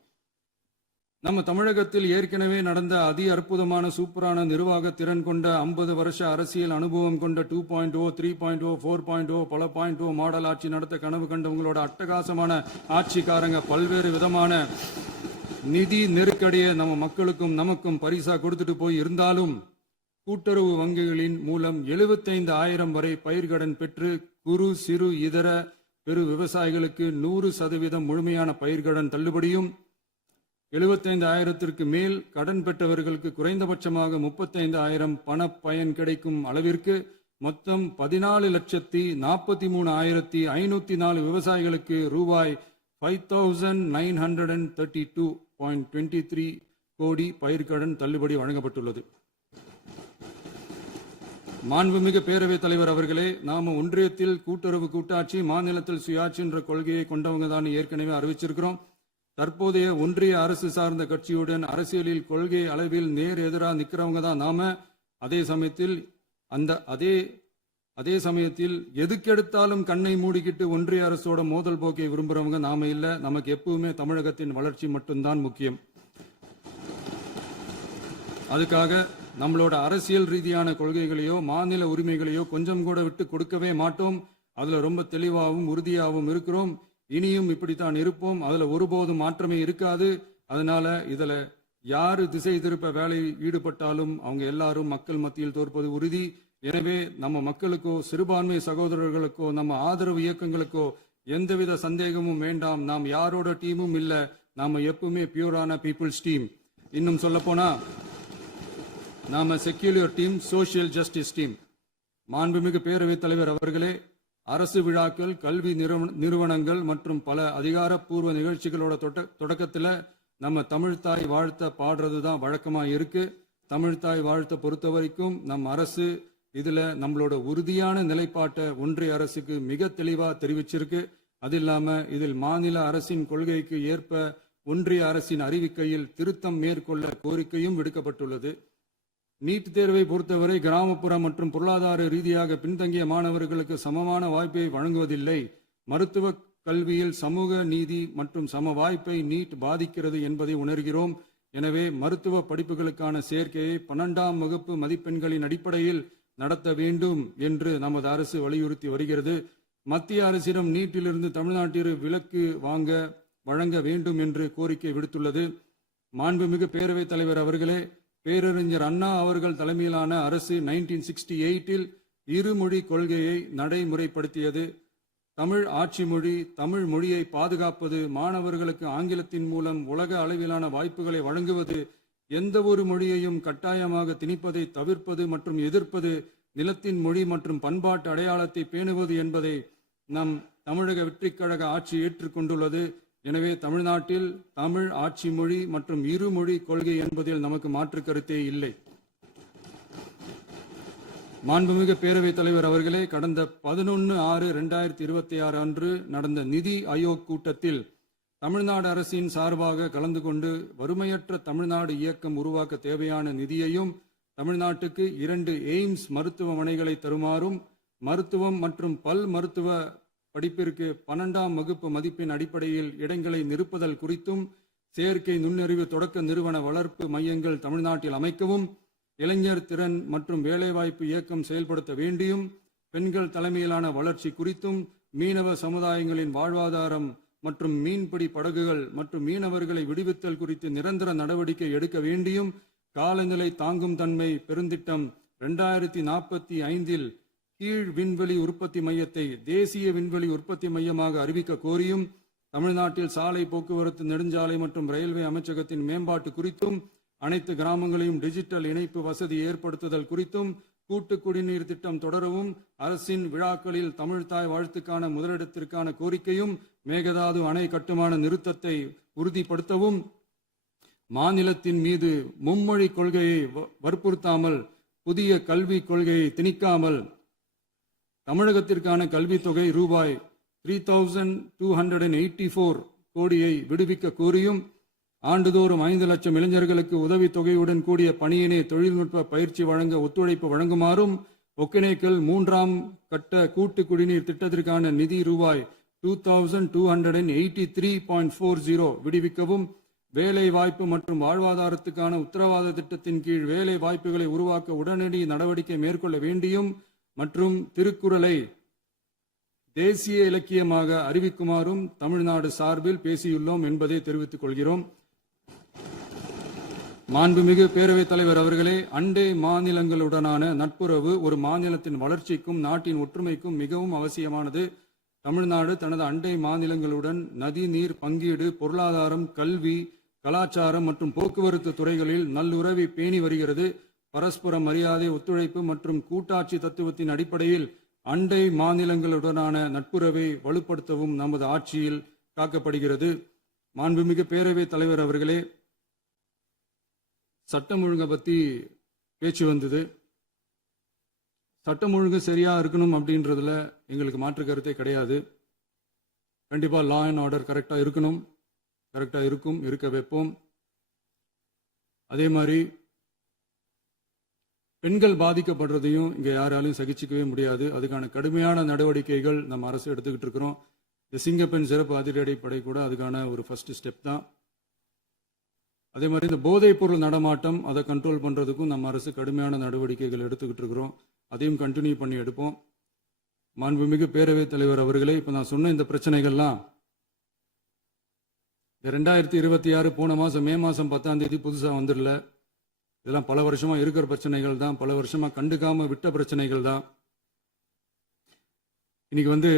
நம்ம தமிழகத்தில் ஏற்கனவே நடந்த அதி அற்புதமான சூப்பரான நிர்வாக திறன் கொண்ட 50 வருஷ அரசியல் அனுபவம் கொண்ட 2.0, 3.0, 4.0 பல 0.0 மாடல் ஆட்சி நடத்த கனவு கண்டவங்களோட அட்டகாசமான ஆட்சிக்காரங்க பல்வேறு விதமான நிதி நெருக்கடியை நம்ம மக்களுக்கும் நமக்கும் பரிசா கொடுத்துட்டு போய் இருந்தாலும் கூட்டுறவு வங்கிகளின் மூலம் 75,000 வரை பயிர்கடன் பெற்று குறு சிறு இதர பெரு விவசாயிகளுக்கு 100% முழுமையான பயிர்கடன் தள்ளுபடியும் 75,000க்கு மேல் கடன் பெற்றவர்களுக்கு குறைந்தபட்சமாக 35,000 பண பயன் கிடைக்கும் அளவிற்கு மொத்தம் 14,43,504 விவசாயிகளுக்கு ரூபாய் 5,932.23 கோடி பயிர்கடன் தள்ளுபடி வழங்கப்பட்டுள்ளது. மாண்புமிகு பேரவைத் தலைவர் அவர்களே, நாம ஒன்றியத்தில் கூட்டுறவு கூட்டாட்சி, மாநிலத்தில் சுயாட்சி என்ற கொள்கையை கொண்டவங்க தான் ஏற்கனவே அறிவிச்சிருக்கிறோம். தற்போதைய ஒன்றிய அரசு சார்ந்த கட்சியுடன் அரசியலில் கொள்கை அளவில் நேர் எதிராக நிற்கிறவங்க தான் நாம. அதே சமயத்தில் எதுக்கெடுத்தாலும் கண்ணை மூடிக்கிட்டு ஒன்றிய அரசோட மோதல் போக்கை விரும்புறவங்க நாம இல்ல. நமக்கு எப்பவுமே தமிழகத்தின் வளர்ச்சி மட்டும்தான் முக்கியம். அதுக்காக நம்மளோட அரசியல் ரீதியான கொள்கைகளையோ மாநில உரிமைகளையோ கொஞ்சம் கூட விட்டு கொடுக்கவே மாட்டோம். அதுல ரொம்ப தெளிவாகவும் உறுதியாகவும் இருக்கிறோம். இனியும் இப்படித்தான் இருப்போம். அதுல ஒருபோதும் மாற்றமே இருக்காது. அதனால இதுல யாரு திசை திருப்ப வேலையில் ஈடுபட்டாலும் அவங்க எல்லாரும் மக்கள் மத்தியில் தோற்பது உறுதி. எனவே நம்ம மக்களுக்கோ சிறுபான்மை சகோதரர்களுக்கோ நம்ம ஆதரவு இயக்கங்களுக்கோ எந்தவித சந்தேகமும் வேண்டாம். நாம் யாரோட டீமும் இல்ல. நாம எப்பவுமே பியூரான பீப்புள்ஸ் டீம். இன்னும் சொல்ல போனா நாம secular team, social justice team. மாண்புமிகு பேரவைத் தலைவர் அவர்களே, அரசு விழாக்கள், கல்வி நிறுவனங்கள் மற்றும் பல அதிகாரப்பூர்வ நிகழ்ச்சிகளோட தொடக்கத்துல நம்ம தமிழ்தாய் வாழ்த்த பாடுறது தான் வழக்கமா இருக்கு. தமிழ்தாய் வாழ்த்த பொறுத்த வரைக்கும் நம் அரசு இதுல நம்மளோட உறுதியான நிலைப்பாட்டை ஒன்றிய அரசுக்கு மிக தெளிவா தெரிவிச்சிருக்கு. அது இல்லாம இதில் மாநில அரசின் கொள்கைக்கு ஏற்ப ஒன்றிய அரசின் அறிவிக்கையில் திருத்தம் மேற்கொள்ள கோரிக்கையும் விடுக்கப்பட்டுள்ளது. நீட் தேர்வை பொறுத்தவரை கிராமப்புற மற்றும் பொருளாதார ரீதியாக பின்தங்கிய மாணவர்களுக்கு சமமான வாய்ப்பை வழங்குவதில்லை. மருத்துவ கல்வியில் சமூக நீதி மற்றும் சம வாய்ப்பை நீட் பாதிக்கிறது என்பதை உணர்கிறோம். எனவே மருத்துவ படிப்புகளுக்கான சேர்க்கையை 12ஆம் வகுப்பு மதிப்பெண்களின் அடிப்படையில் நடத்த வேண்டும் என்று நமது அரசு வலியுறுத்தி வருகிறது. மத்திய அரசிடம் நீட்டிலிருந்து தமிழ்நாட்டிற்கு விலக்கு வழங்க வேண்டும் என்று கோரிக்கை விடுத்துள்ளது. மாண்புமிகு பேரவைத் தலைவர் அவர்களே, பேரறிஞர் அண்ணா அவர்கள் தலைமையிலான அரசு 1968இல் இருமொழி கொள்கையை நடைமுறைப்படுத்தியது. தமிழ் ஆட்சி மொழி, தமிழ் மொழியை பாதுகாப்பது, மாணவர்களுக்கு ஆங்கிலத்தின் மூலம் உலக அளவிலான வாய்ப்புகளை வழங்குவது, எந்த ஒரு மொழியையும் கட்டாயமாக திணிப்பதை தவிர்ப்பது மற்றும் எதிர்ப்பது, நிலத்தின் மொழி மற்றும் பண்பாட்டு அடையாளத்தை பேணுவது என்பதை நம் தமிழக வெற்றிக் கழக ஆட்சி ஏற்றுக்கொண்டுள்ளது. எனவே தமிழ்நாட்டில் தமிழ் ஆட்சி மொழி மற்றும் இருமொழி கொள்கை என்பதில் நமக்கு மாற்று கருத்தே இல்லை. மாண்புமிகு பேரவைத் தலைவர் அவர்களே, கடந்த 11/6/2026 அன்று நடந்த நிதி ஆயோக் கூட்டத்தில் தமிழ்நாடு அரசின் சார்பாக கலந்து கொண்டு வறுமையற்ற தமிழ்நாடு இயக்கம் உருவாக்க தேவையான நிதியையும், தமிழ்நாட்டுக்கு 2 எய்ம்ஸ் மருத்துவமனைகளை தருமாறும், மருத்துவம் மற்றும் பல் மருத்துவ படிப்பிற்கு 12ஆம் வகுப்பு மதிப்பின் அடிப்படையில் இடங்களை நிரப்புதல் குறித்தும், செயற்கை நுண்ணறிவு தொடக்க நிறுவன வளர்ப்பு மையங்கள் தமிழ்நாட்டில் அமைக்கவும், இளைஞர் திறன் மற்றும் வேலைவாய்ப்பு இயக்கம் செயல்படுத்த வேண்டியும், பெண்கள் தலைமையிலான வளர்ச்சி குறித்தும், மீனவ சமுதாயங்களின் வாழ்வாதாரம் மற்றும் மீன்பிடி படகுகள் மற்றும் மீனவர்களை விடுவித்தல் குறித்து நிரந்தர நடவடிக்கை எடுக்க வேண்டியும், காலநிலை தாங்கும் தன்மை பெருந்திட்டம் 2045 கீழ் விண்வெளி உற்பத்தி மையத்தை தேசிய விண்வெளி உற்பத்தி மையமாக அறிவிக்க கோரியும், தமிழ்நாட்டில் சாலை போக்குவரத்து, நெடுஞ்சாலை மற்றும் ரயில்வே அமைச்சகத்தின் மேம்பாட்டு குறித்தும், அனைத்து கிராமங்களையும் டிஜிட்டல் இணைப்பு வசதி ஏற்படுத்துதல் குறித்தும், கூட்டு குடிநீர் திட்டம் தொடரவும், அரசின் விழாக்களில் தமிழ்தாய் வாழ்த்துக்கான முதலிடத்திற்கான கோரிக்கையும், மேகதாது அணை கட்டுமான நிறுத்தத்தை உறுதிப்படுத்தவும், மாநிலத்தின் மீது மும்மொழி கொள்கையை வற்புறுத்தாமல் புதிய கல்விக் கொள்கையை திணிக்காமல் தமிழகத்திற்கான கல்வித் தொகை ரூபாய் 3284 கோடியை விடுவிக்க கோரியும், ஆண்டுதோறும் 5 லட்சம் இளைஞர்களுக்கு உதவித் தொகையுடன் கூடிய பணியினை தொழில்நுட்ப பயிற்சி வழங்க ஒத்துழைப்பு வழங்குமாறும், ஒகேனக்கல் 3ஆம் கட்ட கூட்டு குடிநீர் திட்டத்திற்கான நிதி ரூபாய் 2283.40 விடுவிக்கவும், வேலை வாய்ப்பு மற்றும் வாழ்வாதாரத்துக்கான உத்தரவாத திட்டத்தின் கீழ் வேலை வாய்ப்புகளை உருவாக்க உடனடி நடவடிக்கை மேற்கொள்ள வேண்டியும் மற்றும் திருக்குறளை தேசிய இலக்கியமாக அறிவிக்குமாறும் தமிழ்நாடு சார்பில் பேசியுள்ளோம் என்பதை தெரிவித்துக் கொள்கிறோம். மாண்புமிகு பேரவைத் தலைவர் அவர்களே, அண்டை மாநிலங்களுடனான நட்புறவு ஒரு மாநிலத்தின் வளர்ச்சிக்கும் நாட்டின் ஒற்றுமைக்கும் மிகவும் அவசியமானது. தமிழ்நாடு தனது அண்டை மாநிலங்களுடன் நதி நீர் பங்கீடு, பொருளாதாரம், கல்வி, கலாச்சாரம் மற்றும் போக்குவரத்து துறைகளில் நல்லுறவை பேணி வருகிறது. பரஸ்பர மரியாதை, ஒத்துழைப்பு மற்றும் கூட்டாட்சி தத்துவத்தின் அடிப்படையில் அண்டை மாநிலங்களுடனான நட்புறவை வலுப்படுத்தவும் நமது ஆட்சியில் காக்கப்படுகிறது. மாண்புமிகு பேரவைத் தலைவர் அவர்களே, சட்டம் ஒழுங்கை பத்தி பேச்சு வந்தது. சட்டம் ஒழுங்கு சரியா இருக்கணும் அப்படின்றதுல எங்களுக்கு மாற்று கருத்தே கிடையாது. கண்டிப்பா லா அண்ட் ஆர்டர் கரெக்டா இருக்கணும், கரெக்டா இருக்கும், இருக்க வைப்போம். அதே மாதிரி பெண்கள் பாதிக்கப்படுறதையும் இங்க யாராலையும் சகிச்சிக்கவே முடியாது. அதுக்கான கடுமையான நடவடிக்கைகள் நம்ம அரசு எடுத்துக்கிட்டு இருக்கிறோம். இந்த சிங்கப்பெண் சிறப்பு அதிரடி படை கூட அதுக்கான ஒரு ஃபர்ஸ்ட் ஸ்டெப் தான். அதே மாதிரி இந்த போதைப் பொருள் நடமாட்டம், அதை கண்ட்ரோல் பண்றதுக்கும் நம்ம அரசு கடுமையான நடவடிக்கைகள் எடுத்துக்கிட்டு இருக்கிறோம். அதையும் கண்டினியூ பண்ணி எடுப்போம். மாண்புமிகு பேரவைத் தலைவர் அவர்களே, இப்ப நான் சொன்ன இந்த பிரச்சனைகள்லாம் 2026 போன மாசம் மே மாசம் 10ஆம் தேதி புதுசா வந்துடல. இதெல்லாம் பல வருஷமா இருக்கிற பிரச்சனைகள் தான், பல வருஷமா கண்டுக்காம விட்ட பிரச்சனைகள் தான். இன்னைக்கு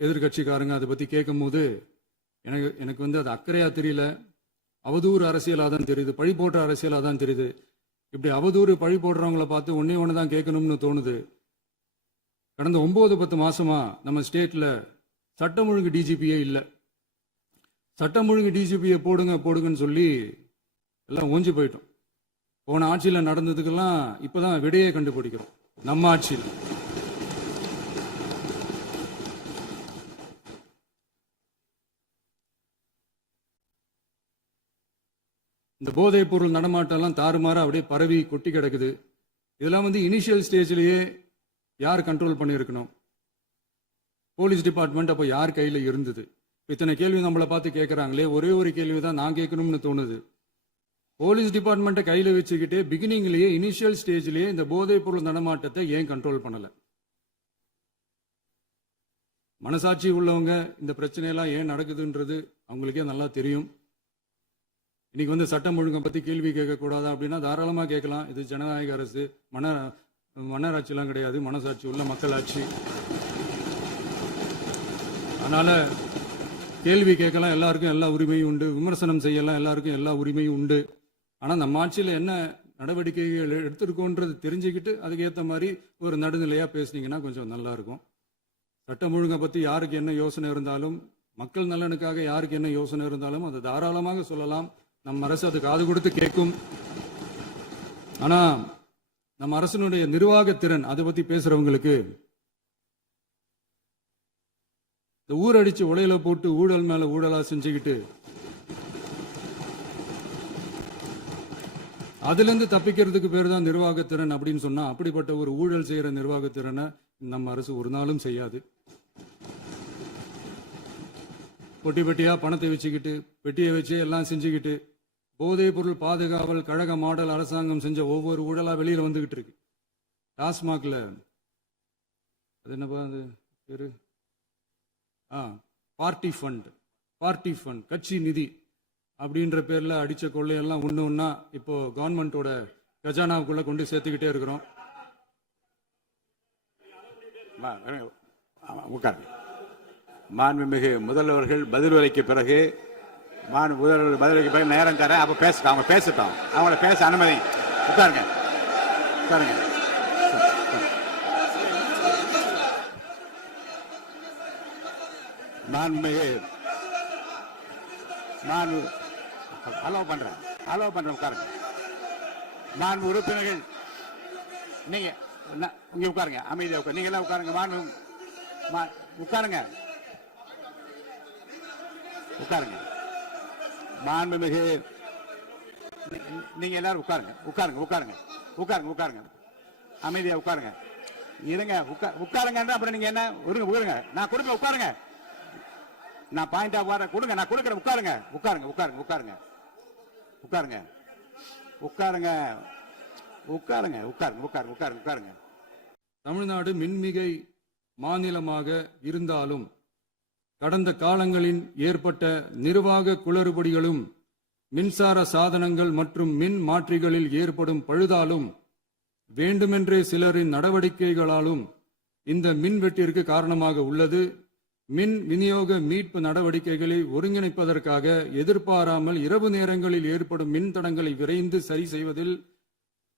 எதிர்கட்சிக்காரங்க அதை பத்தி கேட்கும் போது எனக்கு அது அக்கறையா தெரியல, அவதூறு அரசியலா தான் தெரியுது, பழி போடுற அரசியலா தான் தெரியுது. இப்படி அவதூறு பழி போடுறவங்கள பார்த்து ஒன்னே ஒன்று தான் கேட்கணும்னு தோணுது. கடந்த 9-10 மாசமா நம்ம ஸ்டேட்ல சட்டம் ஒழுங்கு டிஜிபியே இல்லை. சட்டம் ஒழுங்கு டிஜிபியை போடுங்கன்னு சொல்லி எல்லாம் ஓஞ்சி போயிட்டோம். போன ஆட்சியில் நடந்ததுக்கெல்லாம் இப்பதான் விடையே கண்டுபிடிக்கிறோம் நம்ம ஆட்சியில். இந்த போதைப் பொருள் நடமாட்டம்லாம் தாறுமாறா அப்படியே பரவி கொட்டி கிடக்குது. இதெல்லாம் இனிஷியல் ஸ்டேஜ்லயே யார் கண்ட்ரோல் பண்ணியிருக்கணும்? போலீஸ் டிபார்ட்மெண்ட் அப்போ யார் கையில இருந்தது? இத்தனை கேள்வி நம்மளை பார்த்து கேட்கறாங்களே, ஒரே ஒரு கேள்வி தான் நான் கேட்கணும்னு தோணுது. போலீஸ் டிபார்ட்மெண்ட்டை கையில வச்சுக்கிட்டே பிகினிங்லயே இனிஷியல் ஸ்டேஜ்லயே இந்த போதைப் பொருள் நடமாட்டத்தை ஏன் கண்ட்ரோல் பண்ணல? மனசாட்சி உள்ளவங்க இந்த பிரச்சனையெல்லாம் ஏன் நடக்குதுன்றது அவங்களுக்கே நல்லா தெரியும். இன்னைக்கு சட்டம் ஒழுங்கை பத்தி கேள்வி கேட்கக்கூடாதா அப்படின்னா தாராளமா கேட்கலாம். இது ஜனநாயக அரசு, மன்னராட்சிலாம் கிடையாது, மனசாட்சி உள்ள மக்களாட்சி. அதனால கேள்வி கேட்கலாம், எல்லாருக்கும் எல்லா உரிமையும் உண்டு. விமர்சனம் செய்யலாம், எல்லாருக்கும் எல்லா உரிமையும் உண்டு. ஆனா நம்ம ஆட்சியில் என்ன நடவடிக்கைகள் எடுத்திருக்கோன்றது தெரிஞ்சுக்கிட்டு அதுக்கேற்ற மாதிரி ஒரு நடுநிலையா பேசுனீங்கன்னா கொஞ்சம் நல்லா இருக்கும். சட்டம் ஒழுங்கை பத்தி யாருக்கு என்ன யோசனை இருந்தாலும், மக்கள் நலனுக்காக யாருக்கு என்ன யோசனை இருந்தாலும் அதை தாராளமாக சொல்லலாம். நம்ம அரசு அது காது கொடுத்து கேட்கும். ஆனா நம்ம அரசினுடைய நிர்வாகத்திறன் அதை பத்தி பேசுறவங்களுக்கு இந்த ஊரடிச்சு உலையில போட்டு ஊழல் மேல ஊழலா செஞ்சுக்கிட்டு அதுல இருந்து தப்பிக்கிறதுக்கு பேர் தான் நிர்வாகத்திறன் அப்படின்னு சொன்னா, அப்படிப்பட்ட ஒரு ஊழல் செய்யற நிர்வாகத்திறனை நம்ம அரசு ஒரு நாளும் செய்யாது. பொட்டி பெட்டியா பணத்தை வச்சுக்கிட்டு, பெட்டியை வச்சு எல்லாம் செஞ்சுக்கிட்டு, போதைப் பொருள் பாதுகாவல் கழக மாடல் அரசாங்கம் செஞ்ச ஒவ்வொரு ஊழலா வெளியில வந்துகிட்டு இருக்கு. டாஸ்மாக்ல அது என்னப்பா அது பேரு, பார்ட்டி ஃபண்ட், கட்சி நிதி அப்படின்ற பேர்ல அடிச்ச கொள்ளையெல்லாம் ஒண்ணு ஒண்ணா இப்போ கவர்மெண்டோட கஜானாவுக்குள்ள கொண்டு சேர்த்துக்கிட்டே இருக்கிறோம். உட்காருங்க. மாண்புமிகு முதல்வர்கள் பதிலுரைக்கு பிறகு முதல்வர் பதிலுரைக்கு பிறகு நேரம் தரேன். அப்ப பேசட்டும், அவங்க பேசட்டும், அவங்கள பேச அனுமதி. உட்காருங்க, உட்காருங்க. மாண்புமிகு அலோவ் பண்றேன் உட்காருங்க. மாண்பு உறுப்பினர்கள் நீங்க இங்க உட்காருங்க, அமைதியா உட்காரு. நீங்க எல்லாம் உட்காருங்க. உட்காருங்க, உட்காருங்க. மாண்புமிகு நீங்க எல்லாரும் உட்காருங்க, உட்காருங்க, உட்காருங்க, உட்காருங்க, உட்காருங்க. அமைதியா உட்காருங்க. இருங்க, உட்காருங்க. அப்புறம் நீங்க என்ன உட்காருங்க, நான் கொடுப்பேன். உட்காருங்க, நான் பாயிண்ட் ஆஃப் வர கொடுங்க, நான் கொடுக்குறேன். உட்காருங்க, உட்காருங்க, உட்காருங்க, உட்காருங்க, உட்காருங்க, உட்காருங்க, உட்காருங்க, உட்காருங்க, உட்காருங்க, உட்காருங்க, உட்காருங்க. தமிழ்நாடு மின்மிகை மாநிலமாக இருந்தாலும் கடந்த காலங்களில் ஏற்பட்ட நிர்வாக குளறுபடிகளும் மின்சார சாதனங்கள் மற்றும் மின் மாற்றிகளில் ஏற்படும் பழுதாலும் வேண்டுமென்றே சிலரின் நடவடிக்கைகளாலும் இந்த மின்வெட்டிற்கு காரணமாக உள்ளது. மின் விநியோக மீட்பு நடவடிக்கைகளை ஒருங்கிணைப்பதற்காக எதிர்பாராமல் இரவு நேரங்களில் ஏற்படும் மின் தடங்களை விரைந்து சரி செய்வதில்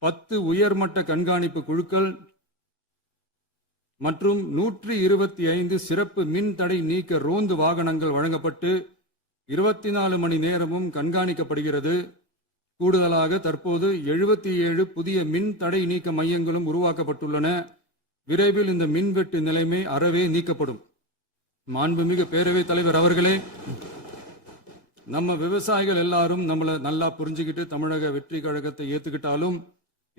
10 உயர்மட்ட கண்காணிப்பு குழுக்கள் மற்றும் 125 சிறப்பு மின் தடை நீக்க ரோந்து வாகனங்கள் வழங்கப்பட்டு 24 மணி நேரமும் கண்காணிக்கப்படுகிறது. கூடுதலாக தற்போது 77 புதிய மின் தடை நீக்க மையங்களும் உருவாக்கப்பட்டுள்ளன. விரைவில் இந்த மின்வெட்டு நிலைமை அறவே நீக்கப்படும். மாண்புமிகு பேரவைத் தலைவர் அவர்களே, நம்ம விவசாயிகள் எல்லாரும் நம்மளை நல்லா புரிஞ்சுக்கிட்டு தமிழக வெற்றி கழகத்தை ஏத்துக்கிட்டாலும்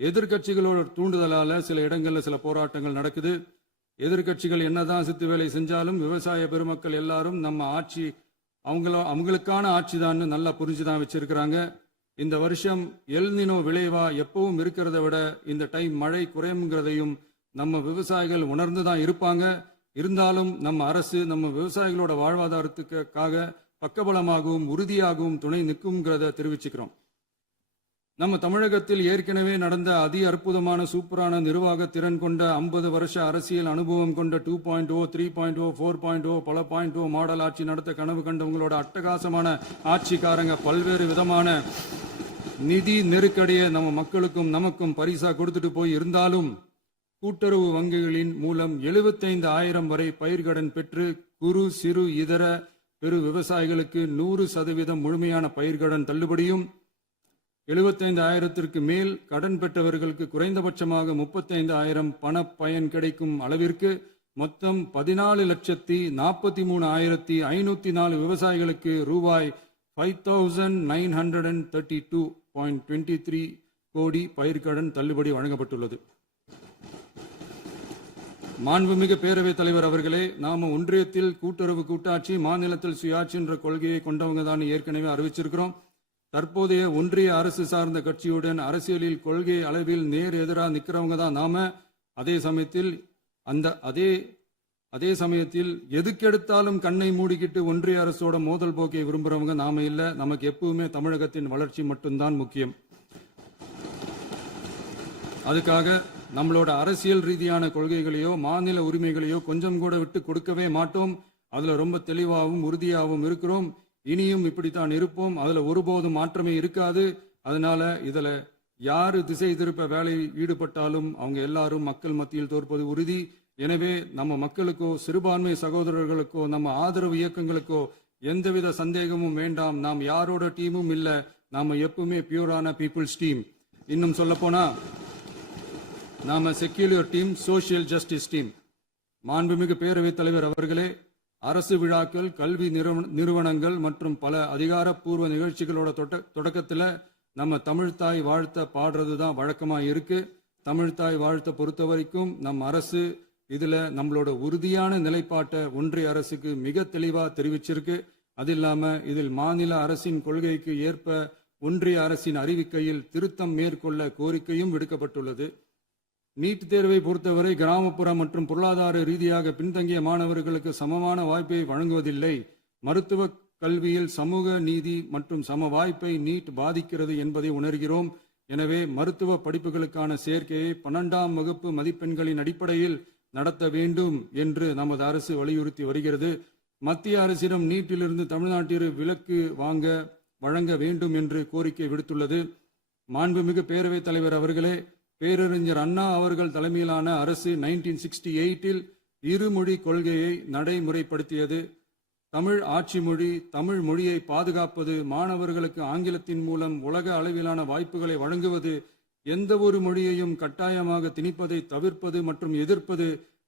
எதிர்கட்சிகளோட தூண்டுதலால சில இடங்கள்ல சில போராட்டங்கள் நடக்குது. எதிர்கட்சிகள் என்னதான் சித்து வேலை செஞ்சாலும் விவசாய பெருமக்கள் எல்லாரும் நம்ம ஆட்சி அவங்களுக்கான ஆட்சி தான் நல்லா புரிஞ்சுதான் வச்சிருக்கிறாங்க. இந்த வருஷம் எல்னினோ விளைவா எப்பவும் இருக்கிறத விட இந்த டைம் மழை குறையுங்கிறதையும் நம்ம விவசாயிகள் உணர்ந்துதான் இருப்பாங்க. இருந்தாலும் நம்ம அரசு நம்ம விவசாயிகளோட வாழ்வாதாரத்துக்காக பக்கபலமாகவும் உறுதியாகவும் துணை நிற்கும்ங்கிறத தெரிவிச்சுக்கிறோம். நம்ம தமிழகத்தில் ஏற்கனவே நடந்த அதி அற்புதமான சூப்பரான நிர்வாக திறன் கொண்ட 50 வருஷ அரசியல் அனுபவம் கொண்ட 2.0, 3.0, 4.0 பல 0.0 மாடல் ஆட்சி நடத்த கனவு கண்டவங்களோட அட்டகாசமான ஆட்சிக்காரங்க பல்வேறு விதமான நிதி நெருக்கடியை நம்ம மக்களுக்கும் நமக்கும் பரிசா கொடுத்துட்டு போய் இருந்தாலும் கூட்டுறவு வங்கிகளின் மூலம் 75,000 வரை பயிர்கடன் பெற்று குறு சிறு இதர பெரு விவசாயிகளுக்கு 100% முழுமையான பயிர்கடன் தள்ளுபடியும் 75,000க்கு மேல் கடன் பெற்றவர்களுக்கு குறைந்தபட்சமாக 35,000 பண பயன் கிடைக்கும் அளவிற்கு மொத்தம் 14,43,504 விவசாயிகளுக்கு ரூபாய் 5,932.23 கோடி பயிர்கடன் தள்ளுபடி வழங்கப்பட்டுள்ளது. மாண்புமிகு பேரவைத் தலைவர் அவர்களே, நாம ஒன்றியத்தில் கூட்டுறவு கூட்டாட்சி, மாநிலத்தில் சுயாட்சி என்ற கொள்கையை கொண்டவங்க தான் ஏற்கனவே அறிவிச்சிருக்கிறோம். தற்போதைய ஒன்றிய அரசு சார்ந்த கட்சியுடன் அரசியலில் கொள்கை அளவில் நேர் எதிராக நிற்கிறவங்க தான் நாம. அதே சமயத்தில் எதுக்கெடுத்தாலும் கண்ணை மூடிக்கிட்டு ஒன்றிய அரசோட மோதல் போக்கை விரும்புறவங்க நாம இல்ல. நமக்கு எப்பவுமே தமிழகத்தின் வளர்ச்சி மட்டும்தான் முக்கியம். அதுக்காக நம்மளோட அரசியல் ரீதியான கொள்கைகளையோ மாநில உரிமைகளையோ கொஞ்சம் கூட விட்டு கொடுக்கவே மாட்டோம். அதுல ரொம்ப தெளிவாகவும் உறுதியாகவும் இருக்கிறோம். இனியும் இப்படித்தான் இருப்போம். அதுல ஒருபோதும் மாற்றமே இருக்காது. அதனால இதுல யாரு திசை திருப்ப வேலையில் ஈடுபட்டாலும் அவங்க எல்லாரும் மக்கள் மத்தியில் தோற்பது உறுதி. எனவே நம்ம மக்களுக்கோ சிறுபான்மை சகோதரர்களுக்கோ நம்ம ஆதரவு இயக்கங்களுக்கோ எந்தவித சந்தேகமும் வேண்டாம். நாம் யாரோட டீமும் இல்ல. நாம எப்பவுமே பியூரான பீப்புள்ஸ் டீம். இன்னும் சொல்ல போனா நாம secular team, social justice team. மாண்புமிகு பேரவைத் தலைவர் அவர்களே, அரசு விழாக்கள், கல்வி நிறுவனங்கள் மற்றும் பல அதிகாரப்பூர்வ நிகழ்ச்சிகளோட தொடக்கத்தில் நம்ம தமிழ்தாய் வாழ்த்த பாடுறது தான் வழக்கமா இருக்கு. தமிழ்தாய் வாழ்த்த பொறுத்த வரைக்கும் நம் அரசு இதுல நம்மளோட உறுதியான நிலைப்பாட்டை ஒன்றிய அரசுக்கு மிக தெளிவா தெரிவிச்சிருக்கு. அது இல்லாம இதில் மாநில அரசின் கொள்கைக்கு ஏற்ப ஒன்றிய அரசின் அறிவிக்கையில் திருத்தம் மேற்கொள்ள கோரிக்கையும் விடுக்கப்பட்டுள்ளது. நீட் தேர்வை பொறுத்தவரை கிராமப்புற மற்றும் பொருளாதார ரீதியாக பின்தங்கிய மாணவர்களுக்கு சமமான வாய்ப்பை வழங்குவதில்லை. மருத்துவ கல்வியில் சமூக நீதி மற்றும் சம வாய்ப்பை நீட் பாதிக்கிறது என்பதை உணர்கிறோம். எனவே மருத்துவ படிப்புகளுக்கான சேர்க்கையை 12ஆம் வகுப்பு மதிப்பெண்களின் அடிப்படையில் நடத்த வேண்டும் என்று நமது அரசு வலியுறுத்தி வருகிறது. மத்திய அரசிடம் நீட்டிலிருந்து தமிழ்நாட்டிற்கு விலக்கு வழங்க வேண்டும் என்று கோரிக்கை விடுத்துள்ளது. மாண்புமிகு பேரவைத் தலைவர் அவர்களே, பேரறிஞர் அண்ணா அவர்கள் தலைமையிலான அரசு 1968 இருமொழி கொள்கையை நடைமுறைப்படுத்தியது. தமிழ் ஆட்சி மொழி, தமிழ் மொழியை பாதுகாப்பது, மாணவர்களுக்கு ஆங்கிலத்தின் மூலம் உலக அளவிலான வாய்ப்புகளை வழங்குவது, எந்த ஒரு மொழியையும் கட்டாயமாக திணிப்பதை தவிர்ப்பது மற்றும் எதிர்ப்பது,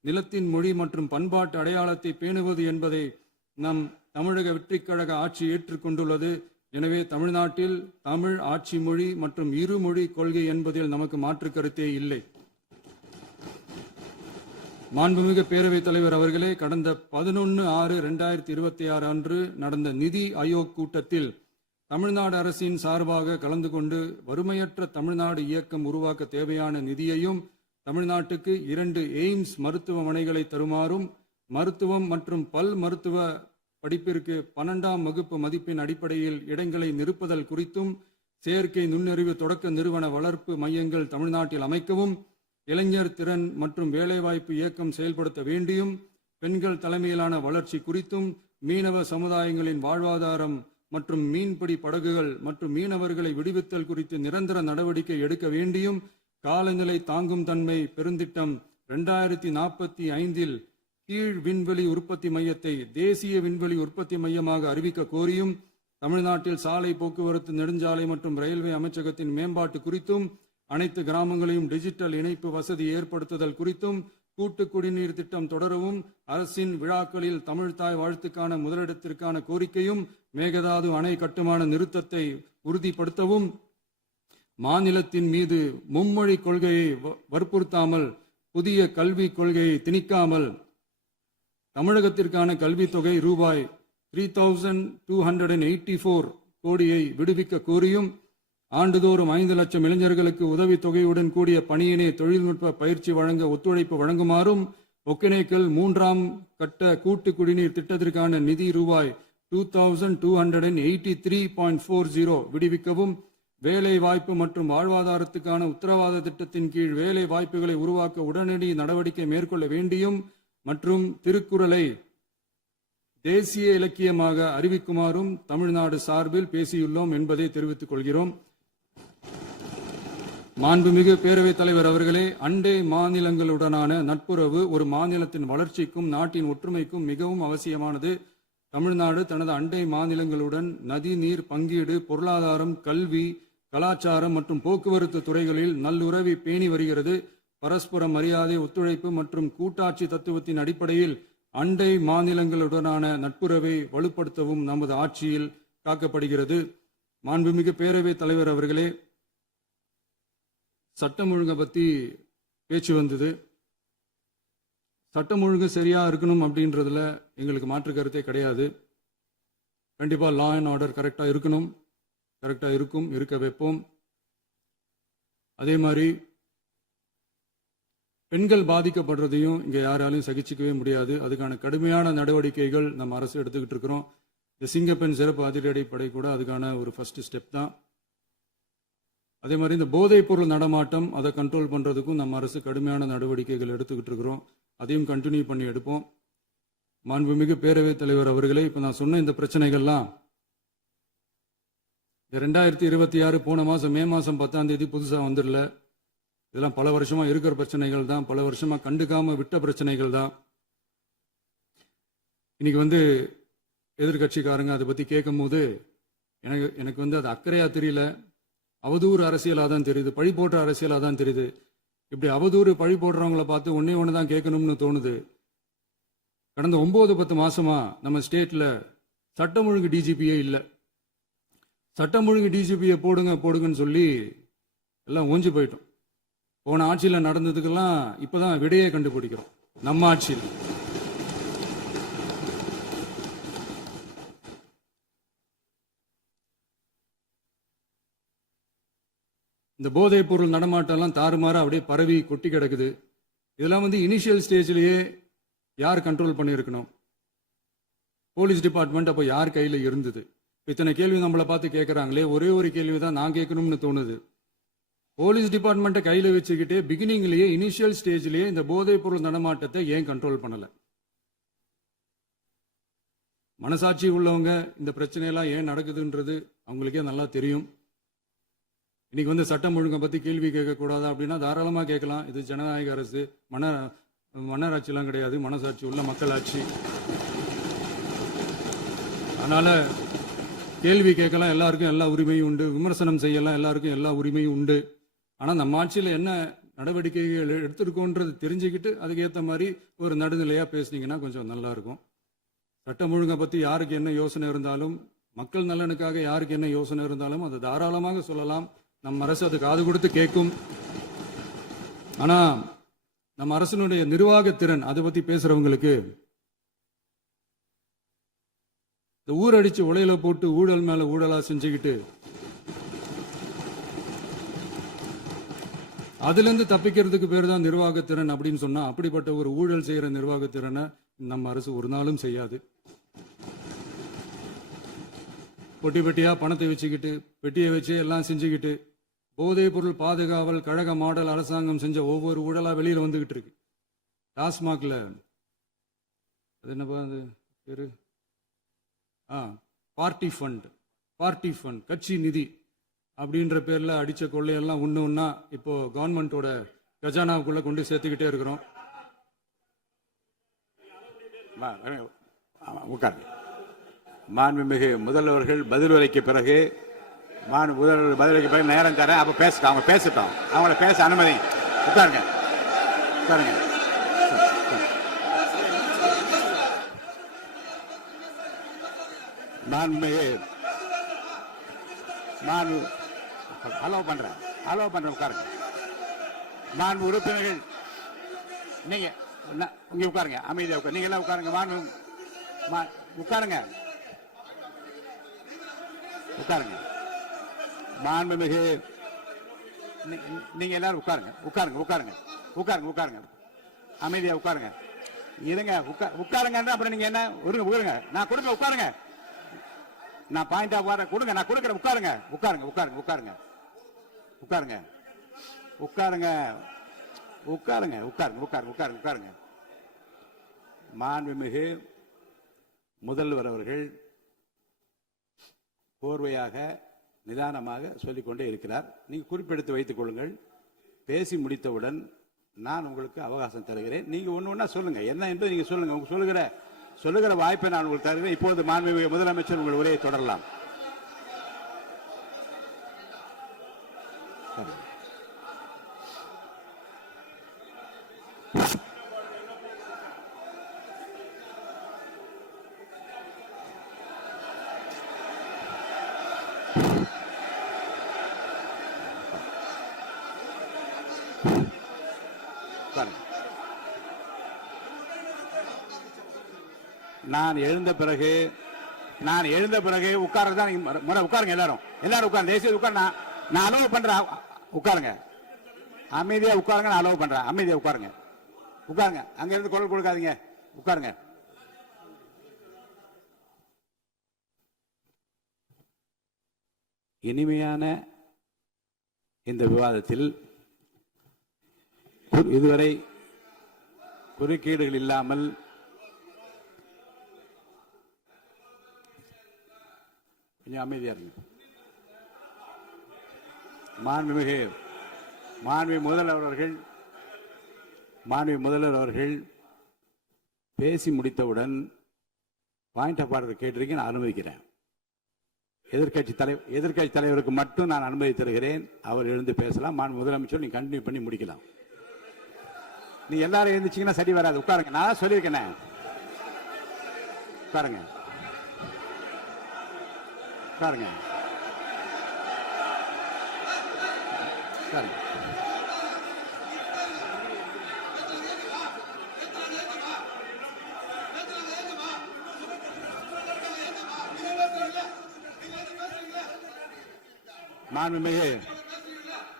நிலத்தின் மொழி மற்றும் பண்பாட்டு அடையாளத்தை பேணுவது என்பதை நம் தமிழக வெற்றிக் கழக ஆட்சி ஏற்றுக்கொண்டுள்ளது. எனவே தமிழ்நாட்டில் தமிழ் ஆட்சி மொழி மற்றும் இருமொழி கொள்கை என்பதில் நமக்கு மாற்று கருத்தே இல்லை. மாண்புமிகு பேரவைத் தலைவர் அவர்களே, கடந்த 11/6/2026 அன்று நடந்த நிதி ஆயோக் கூட்டத்தில் தமிழ்நாடு அரசின் சார்பாக கலந்து கொண்டு வறுமையற்ற தமிழ்நாடு இயக்கம் உருவாக்க தேவையான நிதியையும், தமிழ்நாட்டுக்கு 2 எய்ம்ஸ் மருத்துவமனைகளை தருமாறும், மருத்துவம் மற்றும் பல் மருத்துவ படிப்பிற்கு 12ஆம் வகுப்பு மதிப்பின் அடிப்படையில் இடங்களை நிரப்புதல் குறித்தும், செயற்கை நுண்ணறிவு தொடக்க நிறுவன வளர்ப்பு மையங்கள் தமிழ்நாட்டில் அமைக்கவும், இளைஞர் திறன் மற்றும் வேலைவாய்ப்பு இயக்கம் செயல்படுத்த வேண்டியும், பெண்கள் தலைமையிலான வளர்ச்சி குறித்தும், மீனவ சமுதாயங்களின் வாழ்வாதாரம் மற்றும் மீன்பிடி படகுகள் மற்றும் மீனவர்களை விடுவித்தல் குறித்து நிரந்தர நடவடிக்கை எடுக்க வேண்டியும், காலநிலை தாங்கும் தன்மை பெருந்திட்டம் 2045 கீழ் விண்வெளி உற்பத்தி மையத்தை தேசிய விண்வெளி உற்பத்தி மையமாக அறிவிக்க கோரியும், தமிழ்நாட்டில் சாலை போக்குவரத்து, நெடுஞ்சாலை மற்றும் ரயில்வே அமைச்சகத்தின் மேம்பாட்டு குறித்தும், அனைத்து கிராமங்களையும் டிஜிட்டல் இணைப்பு வசதி ஏற்படுத்துதல் குறித்தும், கூட்டு குடிநீர் திட்டம் தொடரவும், அரசின் விழாக்களில் தமிழ்தாய் வாழ்த்துக்கான முதலிடத்திற்கான கோரிக்கையும், மேகதாது அணை கட்டுமான நிறுத்தத்தை உறுதிப்படுத்தவும், மாநிலத்தின் மீது மும்மொழி கொள்கையை வற்புறுத்தாமல் புதிய கல்விக் கொள்கையை திணிக்காமல் தமிழகத்திற்கான கல்வித் தொகை ரூபாய் 3284 கோடியை விடுவிக்க கோரியும், ஆண்டுதோறும் 5 லட்சம் இளைஞர்களுக்கு உதவித் தொகையுடன் கூடிய பணியினை தொழில்நுட்ப பயிற்சி வழங்க ஒத்துழைப்பு வழங்குமாறும், ஒகேனக்கல் 3ஆம் கட்ட கூட்டு குடிநீர் திட்டத்திற்கான நிதி ரூபாய் 2283.40 விடுவிக்கவும், வேலை வாய்ப்பு மற்றும் வாழ்வாதாரத்துக்கான உத்தரவாத திட்டத்தின் கீழ் வேலை வாய்ப்புகளை உருவாக்க உடனடி நடவடிக்கை மேற்கொள்ள வேண்டியும் மற்றும் திருக்குறளை தேசிய இலக்கியமாக அறிவிக்குமாறும் தமிழ்நாடு சார்பில் பேசியுள்ளோம் என்பதை தெரிவித்துக் கொள்கிறோம். மாண்புமிகு பேரவைத் தலைவர் அவர்களே, அண்டை மாநிலங்களுடனான நட்புறவு ஒரு மாநிலத்தின் வளர்ச்சிக்கும் நாட்டின் ஒற்றுமைக்கும் மிகவும் அவசியமானது. தமிழ்நாடு தனது அண்டை மாநிலங்களுடன் நதி நீர் பங்கீடு, பொருளாதாரம், கல்வி, கலாச்சாரம் மற்றும் போக்குவரத்து துறைகளில் நல்லுறவை பேணி வருகிறது. பரஸ்பர மரியாதை, ஒத்துழைப்பு மற்றும் கூட்டாட்சி தத்துவத்தின் அடிப்படையில் அண்டை மாநிலங்களுடனான நட்புறவை வலுப்படுத்தவும் நமது ஆட்சியில் காக்கப்படுகிறது. மாண்புமிகு பேரவைத் தலைவர் அவர்களே, சட்டம் ஒழுங்கை பத்தி பேச்சு வந்தது. சட்டம் ஒழுங்கு சரியா இருக்கணும் அப்படின்றதுல எங்களுக்கு மாற்று கருத்தே கிடையாது. கண்டிப்பா லா அண்ட் ஆர்டர் கரெக்டா இருக்கணும், கரெக்டா இருக்கும், இருக்க வைப்போம். அதே மாதிரி பெண்கள் பாதிக்கப்படுறதையும் இங்க யாராலையும் சகிச்சுக்கவே முடியாது. அதுக்கான கடுமையான நடவடிக்கைகள் நம்ம அரசு எடுத்துக்கிட்டு இருக்கிறோம். இந்த சிங்கப்பெண் சிறப்பு அதிரடிப்படை கூட அதுக்கான ஒரு ஃபர்ஸ்ட் ஸ்டெப் தான். அதே மாதிரி இந்த போதைப் பொருள் நடமாட்டம் அதை கண்ட்ரோல் பண்றதுக்கும் நம்ம அரசு கடுமையான நடவடிக்கைகள் எடுத்துக்கிட்டு இருக்கிறோம். அதையும் கண்டினியூ பண்ணி எடுப்போம். மாண்புமிகு பேரவைத் தலைவர் அவர்களே, இப்ப நான் சொன்ன இந்த பிரச்சனைகள்லாம் 2026 போன மாசம் மே மாசம் 10ஆம் தேதி புதுசா வந்துடல. இதெல்லாம் பல வருஷமா இருக்கிற பிரச்சனைகள் தான், பல வருஷமா கண்டுக்காம விட்ட பிரச்சனைகள் தான். இன்னைக்கு எதிர்கட்சிக்காரங்க அதை பத்தி கேட்கும் போது எனக்கு அது அக்கறையா தெரியல, அவதூறு அரசியலா தான் தெரியுது, பழி போடுற அரசியலா தான் தெரியுது. இப்படி அவதூறு பழி போடுறவங்கள பார்த்து ஒண்ணு தான் கேட்கணும்னு தோணுது. கடந்த 9-10 மாசமா நம்ம ஸ்டேட்ல சட்டம் ஒழுங்கு டிஜிபியே இல்லை. சட்டம் ஒழுங்கு டிஜிபியை போடுங்கன்னு சொல்லி எல்லாம் ஓஞ்சு போயிட்டோம். போன ஆட்சியில் நடந்ததுக்கெல்லாம் இப்பதான் விடையே கண்டுபிடிக்கிறோம் நம்ம ஆட்சியில். இந்த போதைப் பொருள் நடமாட்டம்லாம் தாறுமாறா அப்படியே பரவி கொட்டி கிடக்குது. இதெல்லாம் இனிஷியல் ஸ்டேஜ்லயே யார் கண்ட்ரோல் பண்ணியிருக்கணும்? போலீஸ் டிபார்ட்மெண்ட் அப்போ யார் கையில் இருந்தது? இத்தனை கேள்வி நம்மளை பார்த்து கேட்கறாங்களே, ஒரே ஒரு கேள்வி தான் நான் கேட்கணும்னு தோணுது. போலீஸ் டிபார்ட்மெண்ட்டை கையில வச்சுக்கிட்டே பிகினிங்லயே இனிஷியல் ஸ்டேஜ்லயே இந்த போதைப் பொருள் நடமாட்டத்தை ஏன் கண்ட்ரோல் பண்ணல? மனசாட்சி உள்ளவங்க இந்த பிரச்சனையெல்லாம் ஏன் நடக்குதுன்றது அவங்களுக்கே நல்லா தெரியும். இன்னைக்கு வந்து சட்டம் ஒழுங்கை பத்தி கேள்வி கேட்க கூடாதா அப்படின்னா தாராளமா கேட்கலாம். இது ஜனநாயக அரசு, மன்னராட்சி எல்லாம் கிடையாது, மனசாட்சி உள்ள மக்களாட்சி. அதனால கேள்வி கேட்கலாம், எல்லாருக்கும் எல்லா உரிமையும் உண்டு. விமர்சனம் செய்யலாம், எல்லாருக்கும் எல்லா உரிமையும் உண்டு. ஆனா நம்ம ஆட்சியில் என்ன நடவடிக்கைகள் எடுத்திருக்கோன்றது தெரிஞ்சுக்கிட்டு அதுக்கேற்ற மாதிரி ஒரு நடுநிலையா பேசுனீங்கன்னா கொஞ்சம் நல்லா இருக்கும். சட்டம் ஒழுங்கை பத்தி யாருக்கு என்ன யோசனை இருந்தாலும், மக்கள் நலனுக்காக யாருக்கு என்ன யோசனை இருந்தாலும் அதை தாராளமாக சொல்லலாம். நம்ம அரசு அது காது கொடுத்து கேட்கும். ஆனா நம்ம அரசினுடைய நிர்வாகத்திறன் அதை பத்தி பேசுறவங்களுக்கு இந்த ஊரடிச்சு உலையில போட்டு ஊழல் மேல ஊழலா செஞ்சுக்கிட்டு அதுல இருந்து தப்பிக்கிறதுக்கு பேர் தான் நிர்வாகத்திறன் அப்படின்னு சொன்னா, அப்படிப்பட்ட ஒரு ஊழல் செய்யற நிர்வாகத்திறனை நம்ம அரசு ஒரு நாளும் செய்யாது. பொட்டி பெட்டியா பணத்தை வச்சுக்கிட்டு, பெட்டியை வச்சு எல்லாம் செஞ்சுக்கிட்டு, போதைப் பொருள் பாதுகாவல் கழக மாடல் அரசாங்கம் செஞ்ச ஒவ்வொரு ஊழலா வெளியில வந்துகிட்டு இருக்கு. டாஸ்மாக்ல அது என்னப்பா அது பேரு, பார்ட்டி ஃபண்ட் கட்சி நிதி அப்படின்ற பேர்ல அடிச்ச கொள்ளையெல்லாம் ஒண்ணா இப்போ கவர்மெண்டோட கஜானாவுக்குள்ள கொண்டு சேர்த்துக்கிட்டே இருக்கிறோம். மாண்புமிகு முதல்வர்கள் பதில் உரைக்கு பிறகு முதல்வர் பதில் உரைக்கு பிறகு நேரம் தரேன். அப்ப பேசட்டும், அவங்க பேசட்டும், அவங்கள பேச அனுமதி. உட்காருங்க உட்காருங்க. மாண்புமிகு அலோவ் பண்றேன் உட்காருங்க. மாண்பு உறுப்பினர்கள் நீங்க இங்க உட்காருங்க, அமைதியா உட்காரு. நீங்க எல்லாம் உட்காருங்க. உட்காருங்க உட்காருங்க. மாண்புமிகு நீங்க எல்லாரும் உட்காருங்க. அமைதியா உட்காருங்க. இருங்க, உட்காருங்க. அப்புறம் நீங்க என்ன உட்காருங்க. நான் கொடுங்க, உட்காருங்க. நான் பாயிண்ட் ஆஃப் வர கொடுங்க, நான் கொடுக்குறேன். உட்காருங்க. மாண்புமிகு முதல்வர் அவர்கள் கோர்வையாக நிதானமாக சொல்லிக்கொண்டே இருக்கிறார். நீங்க குறிப்பெடுத்து வைத்துக் கொள்ளுங்கள். பேசி முடித்தவுடன் நான் உங்களுக்கு அவகாசம் தருகிறேன். நீங்க ஒண்ணு சொல்லுங்க, என்ன என்பது நீங்க சொல்லுங்க. உங்க சொல்லுகிற வாய்ப்பை நான் உங்களுக்கு தருகிறேன். இப்போது மாண்புமிகு முதலமைச்சர் உங்கள் உரையை தொடரலாம். நான் எழுந்த பிறகு உட்கார்றதுதான் முறை. உட்காருங்க, எல்லாரும் உட்காருங்க. தேசிய உட்கார். நான் அலோவ் பண்றேன். உட்காருங்க, அமைதியா உட்காருங்க. நான் அலோவ் பண்றேன். அமைதியா உட்காருங்க. அங்க இருந்து குரல் கொடுக்காதீங்க. உட்காருங்க. இனிமையான இந்த விவாதத்தில் இதுவரை குறுக்கீடுகள் இல்லாமல் கொஞ்சம் அமைதியா இருங்க. மாண்புமிகு முதல்வர் அவர்கள் பேசி முடித்தவுடன் பாயிண்ட் ஆஃப் ஆர்டர் கேட்டிருக்கேன், நான் அனுமதிக்கிறேன். எதிர்கட்சி தலைவருக்கு மட்டும் நான் அனுமதி தருகிறேன். அவர் எழுந்து பேசலாம். மாண்பு முதலமைச்சர் நீங்க கண்டினியூ பண்ணி முடிக்கலாம். நீ எல்லாரும் எழுந்துச்சீங்கன்னா சரி வராது. உட்காருங்க. நான் சொல்லியிருக்கேன். உட்காருங்க.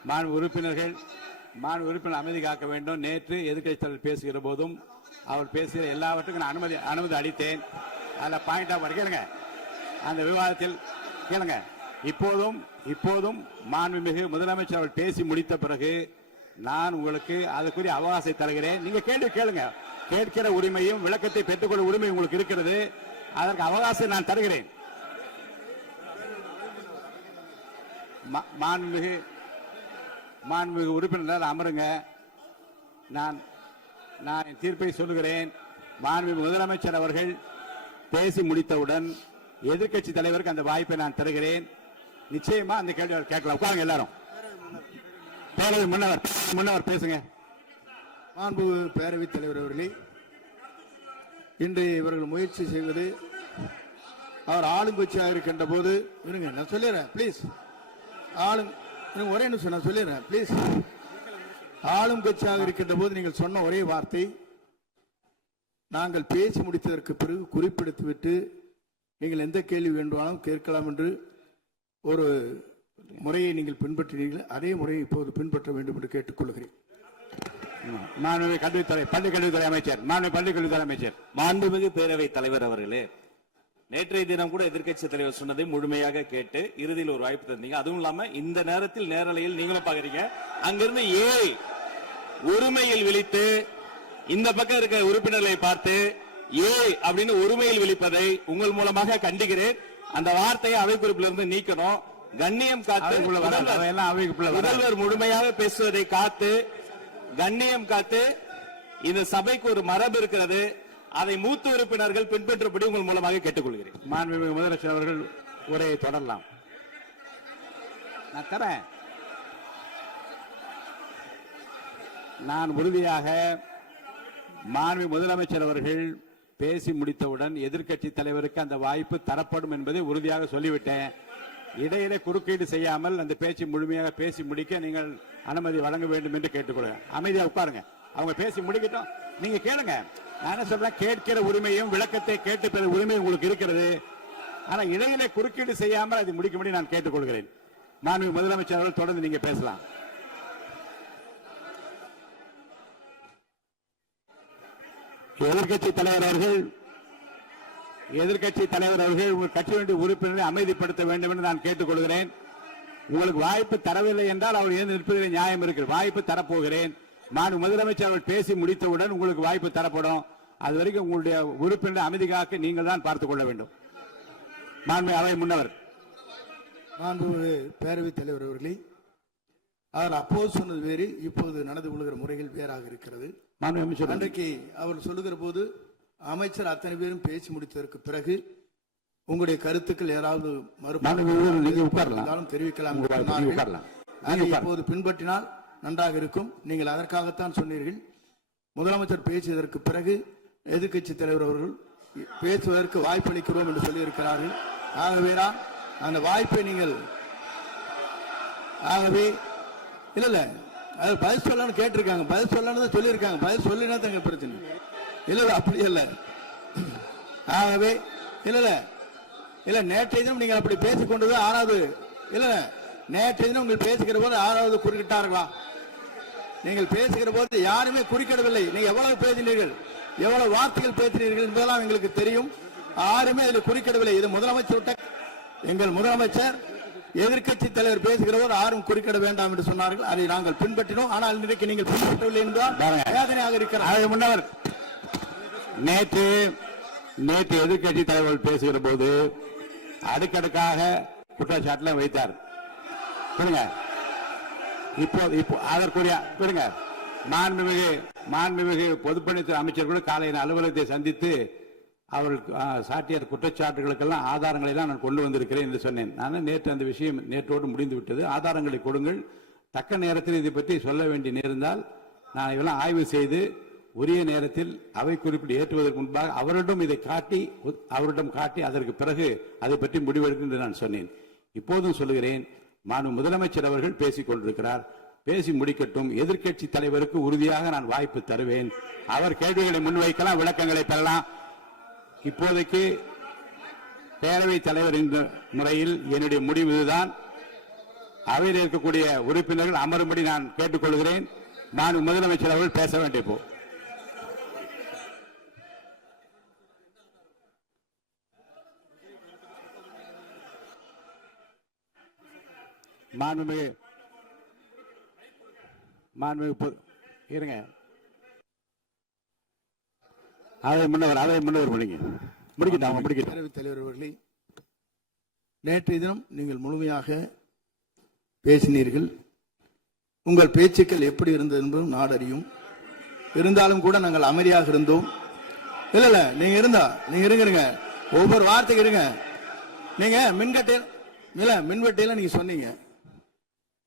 மாண்பு உறுப்பினர்கள் அமைதி காக்க வேண்டும். நேற்று எதிர்க்கட்சி தலைவர் பேசுகிற போதும் அவர் பேசுகிற எல்லாவற்றுக்கும் நான் அனுமதி அளித்தேன். அதில் பாயிண்ட் ஆஃப் கேளுங்க. அந்த விவாதத்தில் கேளுங்க. இப்போதும் மாண்புமிகு முதலமைச்சர் அவர்கள் பேசி முடித்த பிறகு நான் உங்களுக்கு அதுக்குரிய அவகாசத்தை தருகிறேன். நீங்க கேள்வி கேளுங்க. கேட்கிற உரிமையும் விளக்கத்தை பெற்றுக்கொள்ள உரிமை உங்களுக்கு இருக்கிறது. அதற்கு அவகாசம் நான் தருகிறேன். மாண்புமிகு உறுப்பினர் அமருங்க. நான் என் தீர்ப்பை சொல்லுகிறேன். மாண்புமிகு முதலமைச்சர் அவர்கள் பேசி முடித்தவுடன் எதிர்க்கட்சி தலைவருக்கு அந்த வாய்ப்பை நான் தருகிறேன். நிச்சயமா அந்த கேள்வி கேட்கலாம். உட்காருங்க எல்லாரும். பேரவை முன்னவர் பேசுங்க. மாண்பு பேரவைத் தலைவர் அவர்களே, இன்று இவர்கள் முயற்சி செய்வது அவர் ஆளுங்கட்சியாக இருக்கின்ற போது இருங்க, நான் சொல்லிடுறேன் பிளீஸ். ஒரே நிமிஷம் நான் சொல்லிடுறேன் பிளீஸ். ஆளும் கட்சியாக இருக்கின்ற போது நீங்கள் சொன்ன ஒரே வார்த்தை, நாங்கள் பேசி முடித்ததற்கு பிறகு குறிப்பிடுத்துவிட்டு நீங்கள் எந்த கேள்வி வேண்டுமானாலும் கேட்கலாம் என்று ஒரு முறையை நீங்கள் பின்பற்றினீர்கள். அதே முறையை இப்போது பின்பற்ற வேண்டும் என்று கேட்டுக்கொள்கிறேன். பள்ளிக்கல்வித்துறை அமைச்சர், பள்ளிக்கல்வித்துறை அமைச்சர். மாண்புமிகு பேரவைத் தலைவர் அவர்களே, நேற்றைய தினம் கூட எதிர்க்கட்சி தலைவர் சொன்னதை முழுமையாக கேட்டு இறுதியில் ஒரு வாய்ப்பு தந்தீங்க. அதுவும் இல்லாம இந்த நேரத்தில் நேரலையில் நீங்களும் பாக்குறீங்க. அங்கிருந்து உரிமையில் விழித்து இந்த பக்கம் இருக்க உறுப்பினர்களை பார்த்து அப்படின்னு உரிமையில் விழிப்பதை உங்கள் மூலமாக கண்டிக்கிறேன். அந்த வார்த்தையை அவை குறிப்பிலிருந்து நீக்கணும். கண்ணியம் காத்து முதல்வர் முழுமையாக பேசுவதை காத்து கண்ணியம் காத்து இந்த சபைக்கு ஒரு மரபு இருக்கிறது. அதை மூத்த உறுப்பினர்கள் பின்பற்றபடி உங்கள் மூலமாக கேட்டுக்கொள்கிறேன். மாண்புமிகு முதலமைச்சர் அவர்கள் உரையை தொடரலாம். நான் தரேன். நான் உறுதியாக மாண்புமிகு முதலமைச்சர் அவர்கள் பேசி முடித்தவுடன் எதிர்க்கட்சி தலைவருக்கு அந்த வாய்ப்பு தரப்படும் என்பதை உறுதியாக சொல்லிவிட்டேன். இடையில குறுக்கீடு செய்யாமல் அந்த பேச்சு முழுமையாக பேசி முடிக்க நீங்கள் அனுமதி வழங்க வேண்டும் என்று கேட்டுக்கொள்கிறேன். அமைதியா உட்காருங்க. அவங்க பேசி முடிக்கட்டும், நீங்க கேளுங்க. நான் என்ன சொல்றேன், கேட்கிற உரிமையும் விளக்கத்தை கேட்டு பெற உரிமை உங்களுக்கு இருக்கிறது. ஆனா இடையில குறுக்கீடு செய்யாமல் அதை முடிக்கும்படி நான் கேட்டுக்கொள்கிறேன். மாண்புமிகு முதலமைச்சர் அவர்கள் தொடர்ந்து நீங்க பேசலாம். எதிர்க்கட்சி தலைவர் அவர்கள் உங்கள் கட்சியினுடைய உறுப்பினரை அமைதிப்படுத்த வேண்டும் என்று நான் கேட்டுக்கொள்கிறேன். உங்களுக்கு வாய்ப்பு தரவில்லை என்றால் அவர் ஏன் நிற்பதில் நியாயம் இருக்கிறது. வாய்ப்பு தரப்போகிறேன். மாண்பு முதலமைச்சர் அவர்கள் பேசி முடித்தவுடன் உங்களுக்கு வாய்ப்பு தரப்படும். அது வரைக்கும் உங்களுடைய உறுப்பினரை அமைதி காக்க நீங்கள் தான் பார்த்துக் கொள்ள வேண்டும். மாண்பு அவை முன்னவர். மாண்பு பேரவைத் தலைவர் அவர்களே, அவர் அப்போது சொன்னது வேறு, இப்போது நடந்து கொள்கிற முறைகள் வேறாக இருக்கிறது. அன்றைக்கு அவர் சொல்லுகிற போது அமைச்சர் அத்தனை பேரும் பேசி முடித்ததற்கு பிறகு உங்களுடைய கருத்துக்கள் ஏதாவது தெரிவிக்கலாம். இப்போது பின்பற்றினால் நன்றாக இருக்கும். நீங்கள் அதற்காகத்தான் சொன்னீர்கள். முதலமைச்சர் பேசியதற்கு பிறகு எதிர்க்கட்சி தலைவர் அவர்கள் பேசுவதற்கு வாய்ப்பளிக்கிறோம் என்று சொல்லியிருக்கிறார்கள். ஆகவேதான் அந்த வாய்ப்பை நீங்கள் இல்ல அது பதில் சொல்லணும்னு கேட்டிருக்காங்க. பதில் சொல்லணும் சொல்லியிருக்காங்க. பதில் சொல்லினா தங்க பிரச்சனை இல்ல. அப்படி இல்ல. ஆகவே இல்ல நேற்றைய தினம் நீங்கள் அப்படி பேசிக்கொண்டது ஆறாவது இல்ல. நேற்றைய தினம் நீங்கள் பேசுகிற போது ஆறாவது குறுக்கிட்டார்களா? நீங்கள் பேசுகிற போது யாருமே குறுக்கிடவில்லை. நீங்க எவ்வளவு பேசினீர்கள், எவ்வளவு வார்த்தைகள் பேசினீர்கள் என்பதெல்லாம் எங்களுக்கு தெரியும். யாருமே அதில் குறுக்கிடவில்லை. இது முதலமைச்சர், எங்கள் முதலமைச்சர் எதிர்க்கட்சி தலைவர் பேசுகிற போது யாரும் குறுக்கிட வேண்டாம் என்று சொன்னார்கள். அதை நாங்கள் பின்பற்றினோம். ஆனால் இன்றைக்கு நீங்கள் பின்பற்றவில்லை என்றால் வேதனையாக இருக்கிறார். முன்னவர் நேற்று எதிர்க்கட்சி தலைவர் பேசுகிற போது அடுக்கடுக்காக குற்றச்சாட்டுல வைத்தார். இப்போ அதற்குரிய மாண்புமிகு பொதுப்பணித்துறை அமைச்சர்கள் காலை அலுவலகத்தை சந்தித்து அவர்கள் சாட்டிய குற்றச்சாட்டுகளுக்கெல்லாம் ஆதாரங்களை எல்லாம் நான் கொண்டு வந்திருக்கிறேன் என்று சொன்னேன். நான் நேற்று அந்த விஷயம் நேற்றோடு முடிந்து விட்டது. ஆதாரங்களை கொடுங்கள். தக்க நேரத்தில் இதை பற்றி சொல்ல வேண்டிய நேர்ந்தால் நான் இதெல்லாம் ஆய்வு செய்து உரிய நேரத்தில் அவை குறிப்பிட்டு ஏற்றுவதற்கு முன்பாக அவரிடம் காட்டி அதற்கு பிறகு அதை பற்றி முடிவெடுக்கும் என்று நான் சொன்னேன். இப்போதும் சொல்லுகிறேன், மாண்பு முதலமைச்சர் அவர்கள் பேசிக் கொண்டிருக்கிறார். பேசி முடிக்கட்டும். எதிர்க்கட்சி தலைவருக்கு உறுதியாக நான் வாய்ப்பு தருவேன். அவர் கேள்விகளை முன்வைக்கலாம், விளக்கங்களை பெறலாம். இப்போதைக்கு பேரவைத் தலைவர் என்ற முறையில் என்னுடைய முடிவு இதுதான். அவையில் இருக்கக்கூடிய உறுப்பினர்கள் அமரும்படி நான் கேட்டுக்கொள்கிறேன். நான் முதலமைச்சர் அவர்கள் பேச வேண்டிய போ மாண்புமிகு இருங்க, அதை முன்னவர் முடிக்கட்டும். பேரவைத் தலைவர் அவர்களே, நேற்றைய தினம் நீங்கள் முழுமையாக பேசினீர்கள். உங்கள் பேச்சுக்கள் எப்படி இருந்தது என்பதும் நாடறியும். இருந்தாலும் கூட நாங்கள் அமைதியாக இருந்தோம். இல்ல நீங்க இருங்க, ஒவ்வொரு வார்த்தைக்கு இருங்க. நீங்க மின்வெட்டையில நீங்க சொன்னீங்க,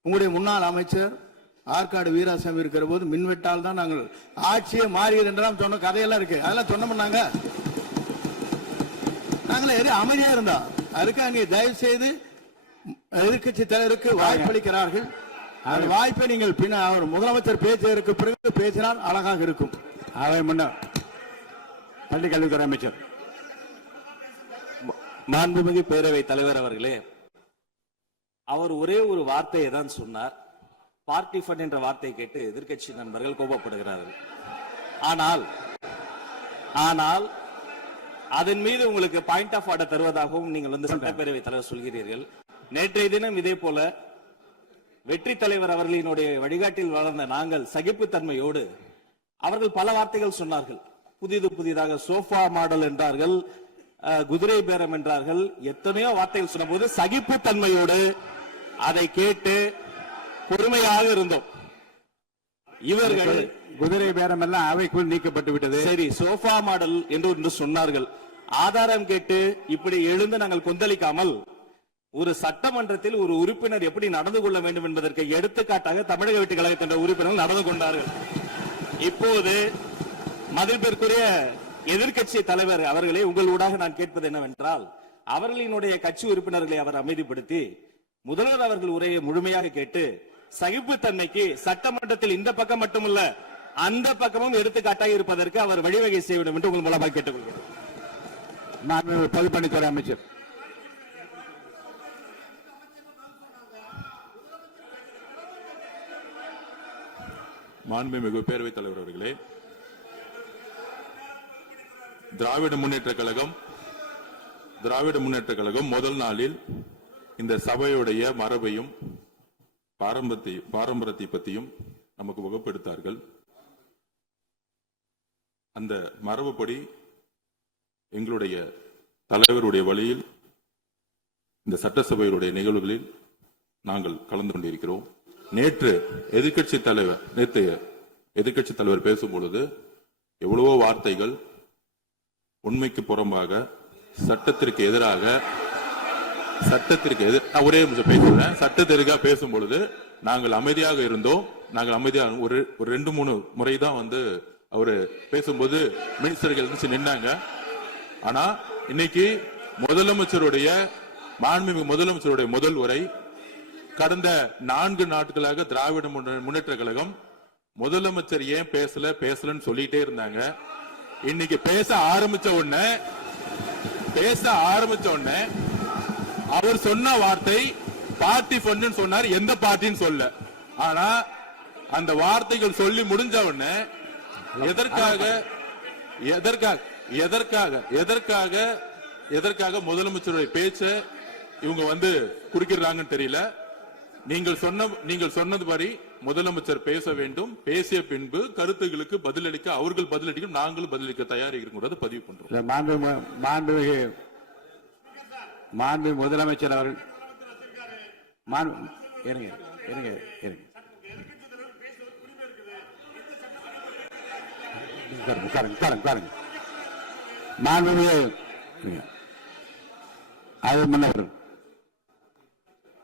உங்களுடைய முன்னாள் அமைச்சர் ஆற்காடு வீராசாமி இருக்கிற போது மின்வெட்டால் தான் நாங்கள் ஆட்சியே மாறியது என்றெல்லாம் சொன்ன கதையெல்லாம் இருக்கு. அதெல்லாம் சொன்னோம். நாங்களே அமைதியா இருந்தோம். அதுக்காக நீங்க தயவு செய்து எதிர்க்கட்சி தலைவருக்கு வாய்ப்பளிக்கிறார்கள். அந்த வாய்ப்பை நீங்கள் அவர் முதலமைச்சர் பேசுவதற்கு பிறகு பேசினால் அழகாக இருக்கும். அதை முன்ன பள்ளி கல்வித்துறை அமைச்சர் மாண்புமிகு பேரவைத் தலைவர் அவர்களே, அவர் ஒரே ஒரு வார்த்தையை தான் சொன்னார். பார்ட்டி ஃபண்ட் என்ற வார்த்தையை கேட்டு எதிர்க்கட்சி நண்பர்கள் கோபப்படுகிறார்கள். ஆனால் அதன் மீது உங்களுக்கு பாயிண்ட் ஆஃப் ஆர்டர் தருவதாகவும் நீங்கள் சட்டப்பேரவைத் தலைவர் சொல்கிறீர்கள். நேற்றைய தினம் இதே போல வெற்றி தலைவர் அவர்களினுடைய வழிகாட்டில் வளர்ந்த நாங்கள் சகிப்புத்தன்மையோடு அவர்கள் பல வார்த்தைகள் சொன்னார்கள். புதிதாக சோஃபா மாடல் என்றார்கள், குதிரை பேரம் என்றார்கள், எத்தனையோ வார்த்தைகள் சொன்ன போது சகிப்புத்தன்மையோடு அதை கேட்டு பொறுமையாக இருந்தோம். இவர்கள் குதிரை பேரம் எல்லாம் அவைக்குள் நீக்கப்பட்டு விட்டது. சரி, சோஃபா மாடல் என்று சொன்னார்கள். ஆதாரம் கேட்டு இப்படி எழுந்து நாங்கள் கொந்தளிக்காமல் ஒரு சட்டமன்றத்தில் ஒரு உறுப்பினர் எப்படி நடந்து கொள்ள வேண்டும் என்பதற்கு எடுத்துக்காட்டாக தமிழக வெற்றி கழகத்தின் உறுப்பினர்கள் நடந்து கொண்டார்கள். இப்போது மதிப்பிற்குரிய எதிர்க்கட்சி தலைவர் அவர்களே, உங்களூடாக நான் கேட்பது என்னவென்றால், அவர்களினுடைய கட்சி உறுப்பினர்களை அவர் அமைதிப்படுத்தி முதல்வர் அவர்கள் உரையை முழுமையாக கேட்டு சகிப்புத்தன்மைக்கு சட்டமன்றத்தில் இந்த பக்கம் மட்டுமல்ல அந்த பக்கமும் எடுத்துக்காட்டாக இருப்பதற்கு அவர் வழிவகை செய்ய வேண்டும் என்று உங்கள் மூலமாக கேட்டுக்கொள்கிறேன். பொதுப்பணித்துறை அமைச்சர் மாண்புமிகு பேரவைத் தலைவர் அவர்களே, திராவிட முன்னேற்ற கழகம் முதல் நாளில் இந்த சபையுடைய மரபையும் பாரம்பரியத்தை பற்றியும் நமக்கு வகுப்பெடுத்தார்கள். அந்த மரபுப்படி எங்களுடைய தலைவருடைய வழியில் இந்த சட்டசபையுடைய நிகழ்வுகளில் நாங்கள் கலந்து கொண்டிருக்கிறோம். நேற்று எதிர்க்கட்சி தலைவர் பேசும் பொழுது எவ்வளவோ வார்த்தைகள் உண்மைக்கு புறம்பாக சட்டத்திற்கு எதிராக ஒரே நிமிஷம் பேசுறேன். சட்டத்திற்காக பேசும் பொழுது நாங்கள் அமைதியாக இருந்தோம். ஒரு 2-3 முறை தான் அவரு பேசும்போது மினிஸ்டர்கள் நின்னாங்க. ஆனா இன்னைக்கு மாண்புமிகு முதலமைச்சருடைய முதல் உரை, கடந்த 4 நாட்களாக திராவிட முன்னேற்ற கழகம் முதலமைச்சர் ஏன் பேசலன்னு சொல்லிட்டே இருந்தாங்க. இன்னைக்கு பேச ஆரம்பிச்ச உடனே அவர் சொன்ன வார்த்தை பார்ட்டி ஃபண்ட் சொன்னார். எந்த பார்ட்டின்னு சொல்ல. ஆனா அந்த வார்த்தைகள் சொல்லி முடிஞ்ச உடனே எதற்காக முதலமைச்சருடைய பேச்ச இவங்க குறுக்கிறாங்கன்னு தெரியல. நீங்கள் சொன்னதுபடி முதலமைச்சர் பேச வேண்டும். பேசிய பின்பு கருத்துகளுக்கு பதிலளிக்க அவர்கள் பதிலளிக்கும், நாங்களும் பதிலளிக்க தயாராக இருக்கிறது பதிவு பண்றோம். மாண்பு முதலமைச்சர் அவர்கள்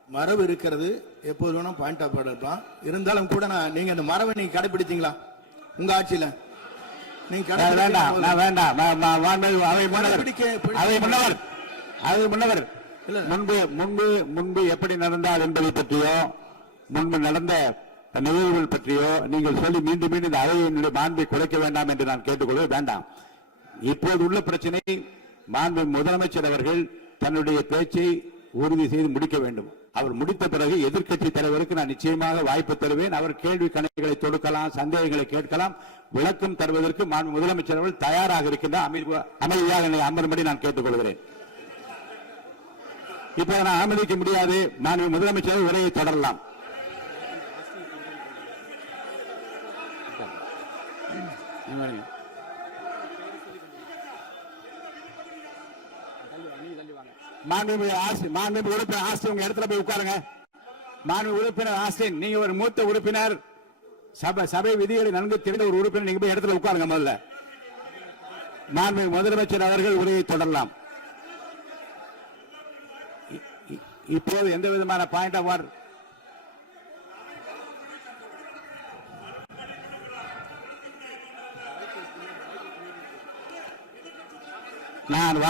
மரபு இருக்கிறது, எப்போது வேணும் பாயிண்ட் ஆஃப் ஆர்டர் இருக்கலாம். இருந்தாலும் கூட நீங்க இந்த மரபை நீங்க கடைபிடிச்சீங்களா உங்க ஆட்சியில? நீங்க முன்னவர் முன்பு எப்படி நடந்தால் என்பதை பற்றியோ, முன்பு நடந்த நிகழ்வுகள் பற்றியோ நீங்கள் சொல்லி மீண்டும் இந்த அவையினுடைய மாண்பை குறைக்க வேண்டாம் என்று நான் கேட்டுக்கொள்வது வேண்டாம். இப்போது உள்ள பிரச்சனை, மாண்பு முதலமைச்சர் அவர்கள் தன்னுடைய பேச்சை உறுதி செய்து முடிக்க வேண்டும். அவர் முடித்த பிறகு எதிர்க்கட்சி தலைவருக்கு நான் நிச்சயமாக வாய்ப்பு தருவேன். அவர் கேள்வி கணக்குகளை தொடுக்கலாம், சந்தேகங்களை கேட்கலாம். விளக்கம் தருவதற்கு மாண்பு முதலமைச்சர் அவர்கள் தயாராக இருக்கின்றார். அமைதியாக அமரும்படி நான் கேட்டுக்கொள்கிறேன். இப்ப நான் அனுமதிக்க முடியாது. மாண்பு முதலமைச்சர் உரையை தொடரலாம். மாண்புமிகு உறுப்பினர் ஆஸ்டின் உங்க இடத்துல போய் உட்காருங்க. மாண்புமிகு உறுப்பினர் ஆஸ்டின், நீங்க ஒரு மூத்த உறுப்பினர், சபை விதிகளை நன்கு தெரிந்த ஒரு உறுப்பினர், நீங்க போய் இடத்துல உட்காருங்க. முதல்ல மாண்புமிகு முதலமைச்சர் அவர்கள் உரையை தொடரலாம். இப்போது எந்த விதமான பாயிண்ட் ஆஃப் ஆர்டர் நான்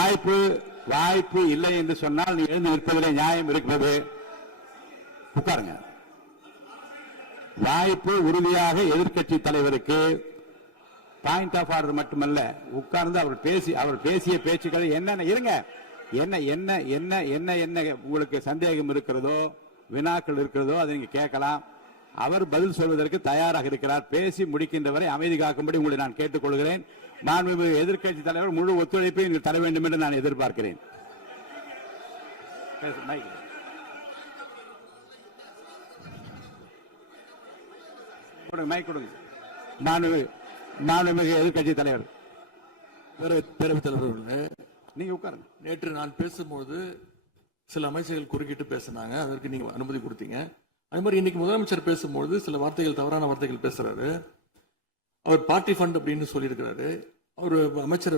வாய்ப்பு இல்லை என்று சொன்னால் நீ எழுந்து நிற்பதிலே நியாயம் இருக்கிறது. உட்காருங்க. வாய்ப்பு உறுதியாக எதிர்க்கட்சி தலைவருக்கு பாயிண்ட் ஆஃப் ஆர்டர் மட்டுமல்ல, உட்கார்ந்து அவர் பேசிய பேச்சுக்களை என்னென்ன இருங்க, என்ன என்ன என்ன என்ன என்ன உங்களுக்கு சந்தேகம் இருக்கிறதோ, வினாக்கள் இருக்கிறதோ அதை நீங்க கேட்கலாம். அவர் பதில் சொல்வதற்கு தயாராக இருக்கிறார். பேசி முடிக்கின்ற வரை அமைதி காக்கும்படி உங்களை நான் கேட்டுக்கொள்கிறேன். மாண்புமிகு எதிர்க்கட்சி தலைவர் முழு ஒத்துழைப்பை நீங்கள் தர வேண்டும் என்று நான் எதிர்பார்க்கிறேன். மைக் கொடுங்க. மாண்புமிகு எதிர்க்கட்சி தலைவர், பேரவைத் தலைவர், நீங்க உட்காருங்க. நேற்று நான் பேசும்போது சில அமைச்சர்கள் குறுக்கிட்டு பேசினாங்க, அதற்கு நீங்க அனுமதி கொடுத்தீங்க. அதே மாதிரி இன்னைக்கு முதலமைச்சர் பேசும்போது சில வார்த்தைகள், தவறான வார்த்தைகள் பேசுறாரு. அவர் பார்ட்டி ஃபண்ட் அப்படின்னு சொல்லியிருக்கிறாரு. அவர் அமைச்சர்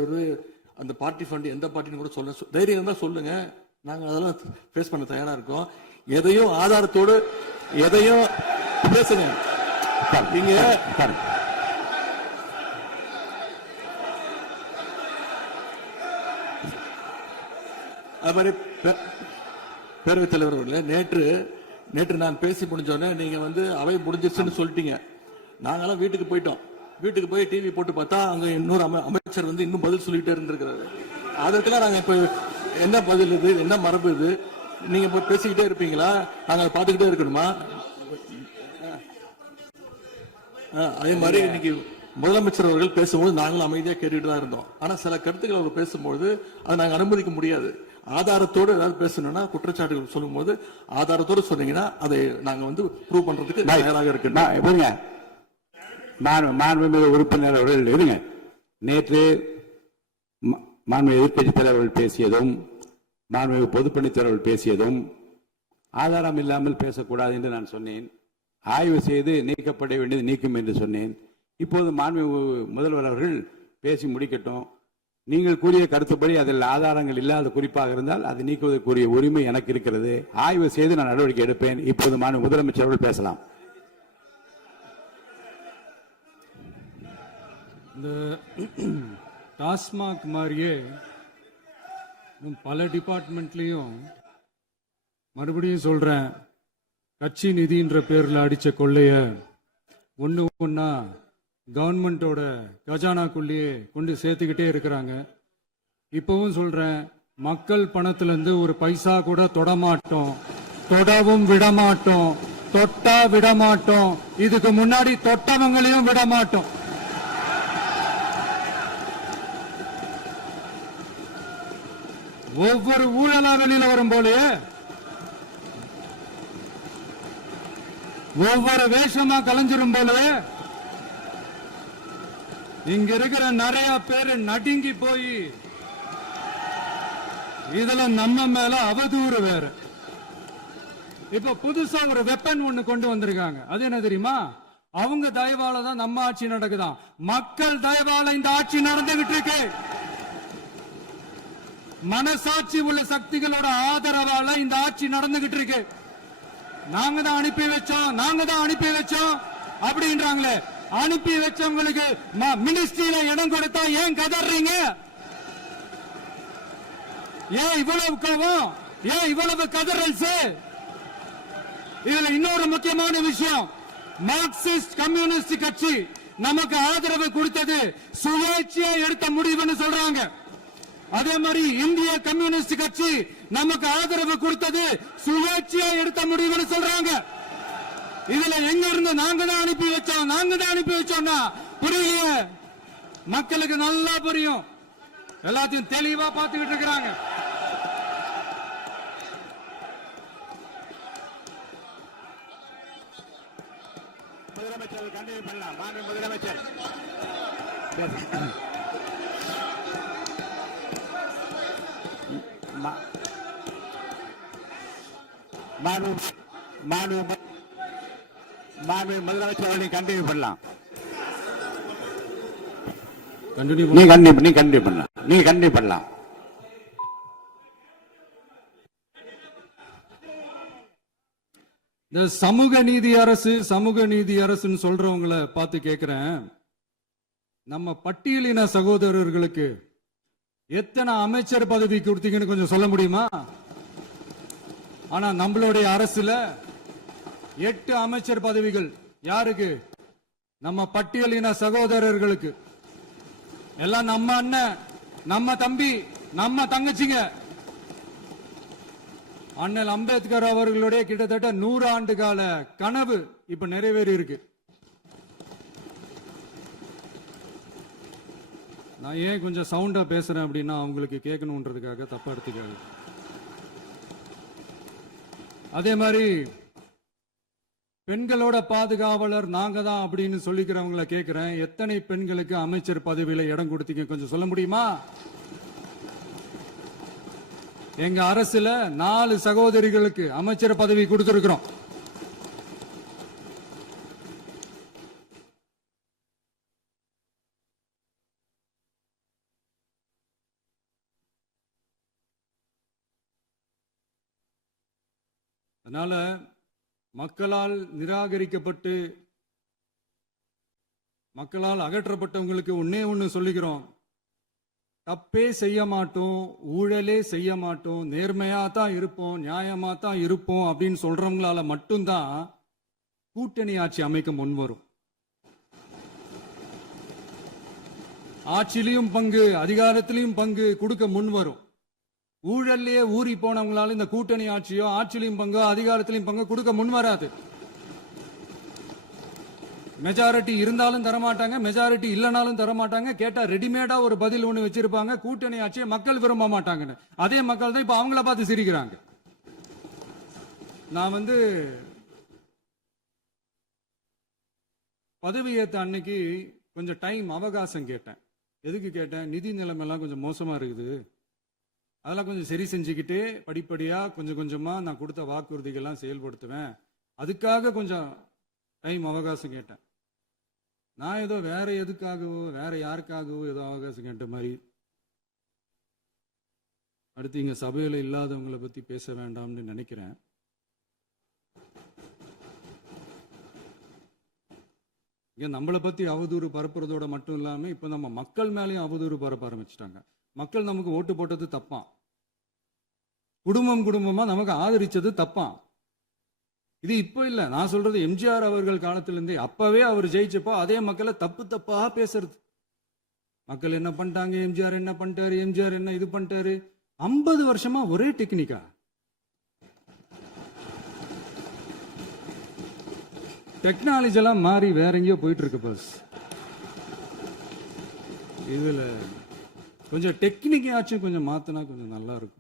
அந்த பார்ட்டி ஃபண்ட் எந்த பார்ட்டின்னு கூட சொல்ல தைரியம் இருந்தா சொல்லுங்க, நாங்க அதெல்லாம் ஃபேஸ் பண்ண தயாரா இருக்கோம். எதையும் ஆதாரத்தோடு எதையும் பேசுங்க. நீங்க அது மாதிரி பேரவைத் தலைவர் அவர்களே, நேற்று நான் பேசி முடிஞ்சோடனே நீங்க அவை முடிஞ்சிருச்சுன்னு சொல்லிட்டீங்க. நாங்கெல்லாம் வீட்டுக்கு போயிட்டோம். வீட்டுக்கு போய் டிவி போட்டு பார்த்தா அங்க இன்னொரு அமைச்சர் இன்னும் பதில் சொல்லிட்டே இருந்திருக்கிறாரு. அதற்கெல்லாம் நாங்க இப்ப என்ன பதில் இது, என்ன மரபு இது? நீங்க போய் பேசிக்கிட்டே இருப்பீங்களா? நாங்க அதை பார்த்துக்கிட்டே இருக்கணுமா? அதே மாதிரி இன்னைக்கு முதலமைச்சர் அவர்கள் பேசும்போது நாங்களும் அமைதியா கேட்டுட்டு தான் இருந்தோம். ஆனா சில கருத்துக்கள் அவர் பேசும்போது அதை நாங்க அனுமதிக்க முடியாது. ஆதாரத்தோடு ஏதாவது பேசணும்னா, குற்றச்சாட்டுகள் சொல்லும் போது ஆதாரத்தோடு சொன்னீங்கன்னா அதை நாங்க ப்ரூவ் பண்றதுக்கு தயாராக இருக்கு. மாண்புமிகு உறுப்பினர் அவர்கள் இருங்க. நேற்று மாண்புமிகு எதிர்க்கட்சி தலைவர்கள் பேசியதும், மாண்புமிகு பொதுப்பணித் தலைவர்கள் பேசியதும் ஆதாரம் இல்லாமல் பேசக்கூடாது என்று நான் சொன்னேன். ஆய்வு செய்து நீக்கப்பட வேண்டியது நீக்கும் என்று சொன்னேன். இப்போது மாண்புமிகு முதல்வர் அவர்கள் பேசி முடிக்கட்டும். நீங்கள் கூறிய கருத்துப்படி அதில் ஆதாரங்கள் இல்லாத குறிப்பாக இருந்தால் அதை நீக்குவதற்குரிய உரிமை எனக்கு இருக்கிறது. ஆய்வு செய்து நான் நடவடிக்கை எடுப்பேன். இப்போது மாண்புமிகு முதலமைச்சர் அவர்கள் பேசலாம். இந்த டாஸ்மாக் மாதிரியே பல டிபார்ட்மெண்ட்லயும், மறுபடியும் சொல்றேன், கட்சி நிதின்ற பேர்ல அடிச்ச கொள்ளைய ஒன்னா கவர்மெண்டோட கஜானாக்குள்ளேயே கொண்டு சேர்த்துக்கிட்டே இருக்கிறாங்க. இப்பவும் சொல்றேன், மக்கள் பணத்துல இருந்து ஒரு பைசா கூட தொடமாட்டோம், தொடவும் விடமாட்டோம், தொட்டா விடமாட்டோம். இதுக்கு முன்னாடி தொட்டவங்களையும் விடமாட்டோம். ஒவ்வொரு ஊழலா வெளியில வரும் போலயே, ஒவ்வொரு வேஷமா கலைஞ்சிரும் போலயே, இங்க இருக்கிற நிறைய பேரு நடுங்கி போய் இதுல நம்ம மேல அவதூறு வேற. இப்ப புதுசா ஒரு வெப்பன் ஒண்ணு கொண்டு வந்திருக்காங்க. அது என்ன தெரியுமா? அவங்க தயவால தான் நம்ம ஆட்சி நடக்குதாம். மக்கள் தயவால இந்த ஆட்சி நடந்துகிட்டு இருக்கு. மனசாட்சி உள்ள சக்திகளோட ஆதரவால இந்த ஆட்சி நடந்துகிட்டு இருக்கு. நாங்க தான் அனுப்பி வச்சோம் அப்படின்றாங்களே. அனுப்பி வச்சவங்களுக்கு மினிஸ்ட்ரியில இடம் கொடுத்தா ஏன் கதறீங்க? ஏன் இவ்வளவு கோவம்? ஏன் இவ்வளவு கதறல்ஸ்? இதுல இன்னொரு முக்கியமான விஷயம், மார்க்சிஸ்ட் கம்யூனிஸ்ட் கட்சி நமக்கு ஆதரவு கொடுத்தது சுயேட்சையா எடுத்த முடிவுன்னு சொல்றாங்க. அதே மாதிரி இந்திய கம்யூனிஸ்ட் கட்சி நமக்கு ஆதரவு கொடுத்தது சுயேட்சையா எடுத்த முடிவுன்னு சொல்றாங்க. இதுல எங்க இருந்து நாங்க தான் அனுப்பி வச்சோம்னா புரியலையே. மக்களுக்கு நல்லா புரியும். எல்லாத்தையும் தெளிவா பார்த்துக்கிட்டு இருக்கிறாங்க. முதலமைச்சர் கண்டினியூ பண்ணலாம். மாண்பு முதலமைச்சர் மாண்பு முதலமைச்சர் அவர்கள் கண்டினியூ பண்ணலாம். கண்டினியூ நீ கண்டினியூ பண்ணலாம். இந்த சமூக நீதி அரசுன்னு சொல்றவங்கள பார்த்து கேக்குறேன், நம்ம பட்டியலின சகோதரர்களுக்கு எத்தனை அமைச்சர் பதவி கொடுத்தீங்கன்னு கொஞ்சம் சொல்ல முடியுமா? ஆனா நம்மளுடைய அரசுல 8 அமைச்சர் பதவிகள் யாருக்கு? நம்ம பட்டியலின சகோதரர்களுக்கு. எல்லாம் நம்ம அண்ணன், நம்ம தம்பி, நம்ம தங்கச்சிங்க. அண்ணல் அம்பேத்கர் அவர்களுடைய கிட்டத்தட்ட 100 ஆண்டு கால கனவு இப்ப நிறைவேறி இருக்கு. நான் ஏன் கொஞ்சம் சவுண்டா பேசுறேன் அப்படின்னா அவங்களுக்கு கேட்கணுன்றதுக்காக, தப்பா எடுத்துக்காது. அதே மாதிரி பெண்களோட பாதுகாவலர் நாங்க தான் அப்படின்னு சொல்லிக்கிறவங்கள கேட்கிறேன், எத்தனை பெண்களுக்கு அமைச்சர் பதவியில இடம் கொடுத்தீங்க கொஞ்சம் சொல்ல முடியுமா? எங்க அரசுல 4 சகோதரிகளுக்கு அமைச்சர் பதவி கொடுத்திருக்கிறோம். அதனால மக்களால் நிராகரிக்கப்பட்டு மக்களால் அகற்றப்பட்டவங்களுக்கு ஒன்னே ஒன்னு சொல்லிக்கிறோம், தப்பே செய்ய மாட்டோம், ஊழலே செய்ய மாட்டோம், நேர்மையா தான் இருப்போம், நியாயமா தான் இருப்போம் அப்படின்னு சொல்றவங்களால மட்டும்தான் கூட்டணி ஆட்சி அமைக்க முன்வரும். ஆட்சியிலையும் பங்கு, அதிகாரத்திலையும் பங்கு கொடுக்க முன்வரும். ஊழல்லையே ஊறி போனவங்களால இந்த கூட்டணி ஆட்சியோ, ஆட்சியிலையும் பங்கோ, அதிகாரத்திலையும் பங்கோ கொடுக்க முன்வராது. மெஜாரிட்டி இருந்தாலும் தரமாட்டாங்க, மெஜாரிட்டி இல்லைனாலும் தரமாட்டாங்க. கேட்டா ரெடிமேடா ஒரு பதில் ஒண்ணு வச்சிருப்பாங்க, கூட்டணி ஆட்சியை மக்கள் விரும்ப மாட்டாங்கன்னு. அதே மக்கள் தான் இப்ப அவங்கள பார்த்து சிரிக்கிறாங்க. நான் பதவி ஏத்த அன்னைக்கு கொஞ்சம் டைம் அவகாசம் கேட்டேன். எதுக்கு கேட்டேன்? நிதி நிலைமை எல்லாம் கொஞ்சம் மோசமா இருக்குது, அதெல்லாம் கொஞ்சம் சரி செஞ்சுக்கிட்டு படிப்படியா கொஞ்சம் கொஞ்சமா நான் கொடுத்த வாக்குறுதிகள்லாம் செயல்படுத்துவேன், அதுக்காக கொஞ்சம் டைம் அவகாசம் கேட்டேன். நான் ஏதோ வேற எதுக்காகவோ வேற யாருக்காகவோ ஏதோ அவகாசம் கேட்ட மாதிரி. அடுத்து இங்க சபையில இல்லாதவங்களை பத்தி பேச வேண்டாம்னு நினைக்கிறேன். இங்க நம்மளை பத்தி அவதூறு பரப்புறதோட மட்டும் இல்லாம இப்ப நம்ம மக்கள் மேலேயும் அவதூறு பரப்ப ஆரம்பிச்சிட்டாங்க. மக்கள் நமக்கு ஓட்டு போட்டது தப்பான், குடும்பம் குடும்பமா நமக்கு ஆதரிச்சது தப்பான். இது இப்ப இல்ல, நான் சொல்றது எம்ஜிஆர் அவர்கள் காலத்திலிருந்தே. அப்பவே அவர் ஜெயிச்சப்போ அதே மக்களை தப்பு தப்பா பேசுறது. மக்கள் என்ன பண்ணிட்டாங்க, எம்ஜிஆர் என்ன பண்ணிட்டாரு, எம்ஜிஆர் என்ன இது பண்ணிட்டாரு. 50 வருஷமா ஒரே டெக்னிக்கா. டெக்னாலஜி எல்லாம் மாறி வேற எங்கேயோ போயிட்டு இருக்கு பஸ். இதுல கொஞ்சம் டெக்னிக் ஆச்சும் கொஞ்சம் மாத்தினா கொஞ்சம் நல்லா இருக்கும்.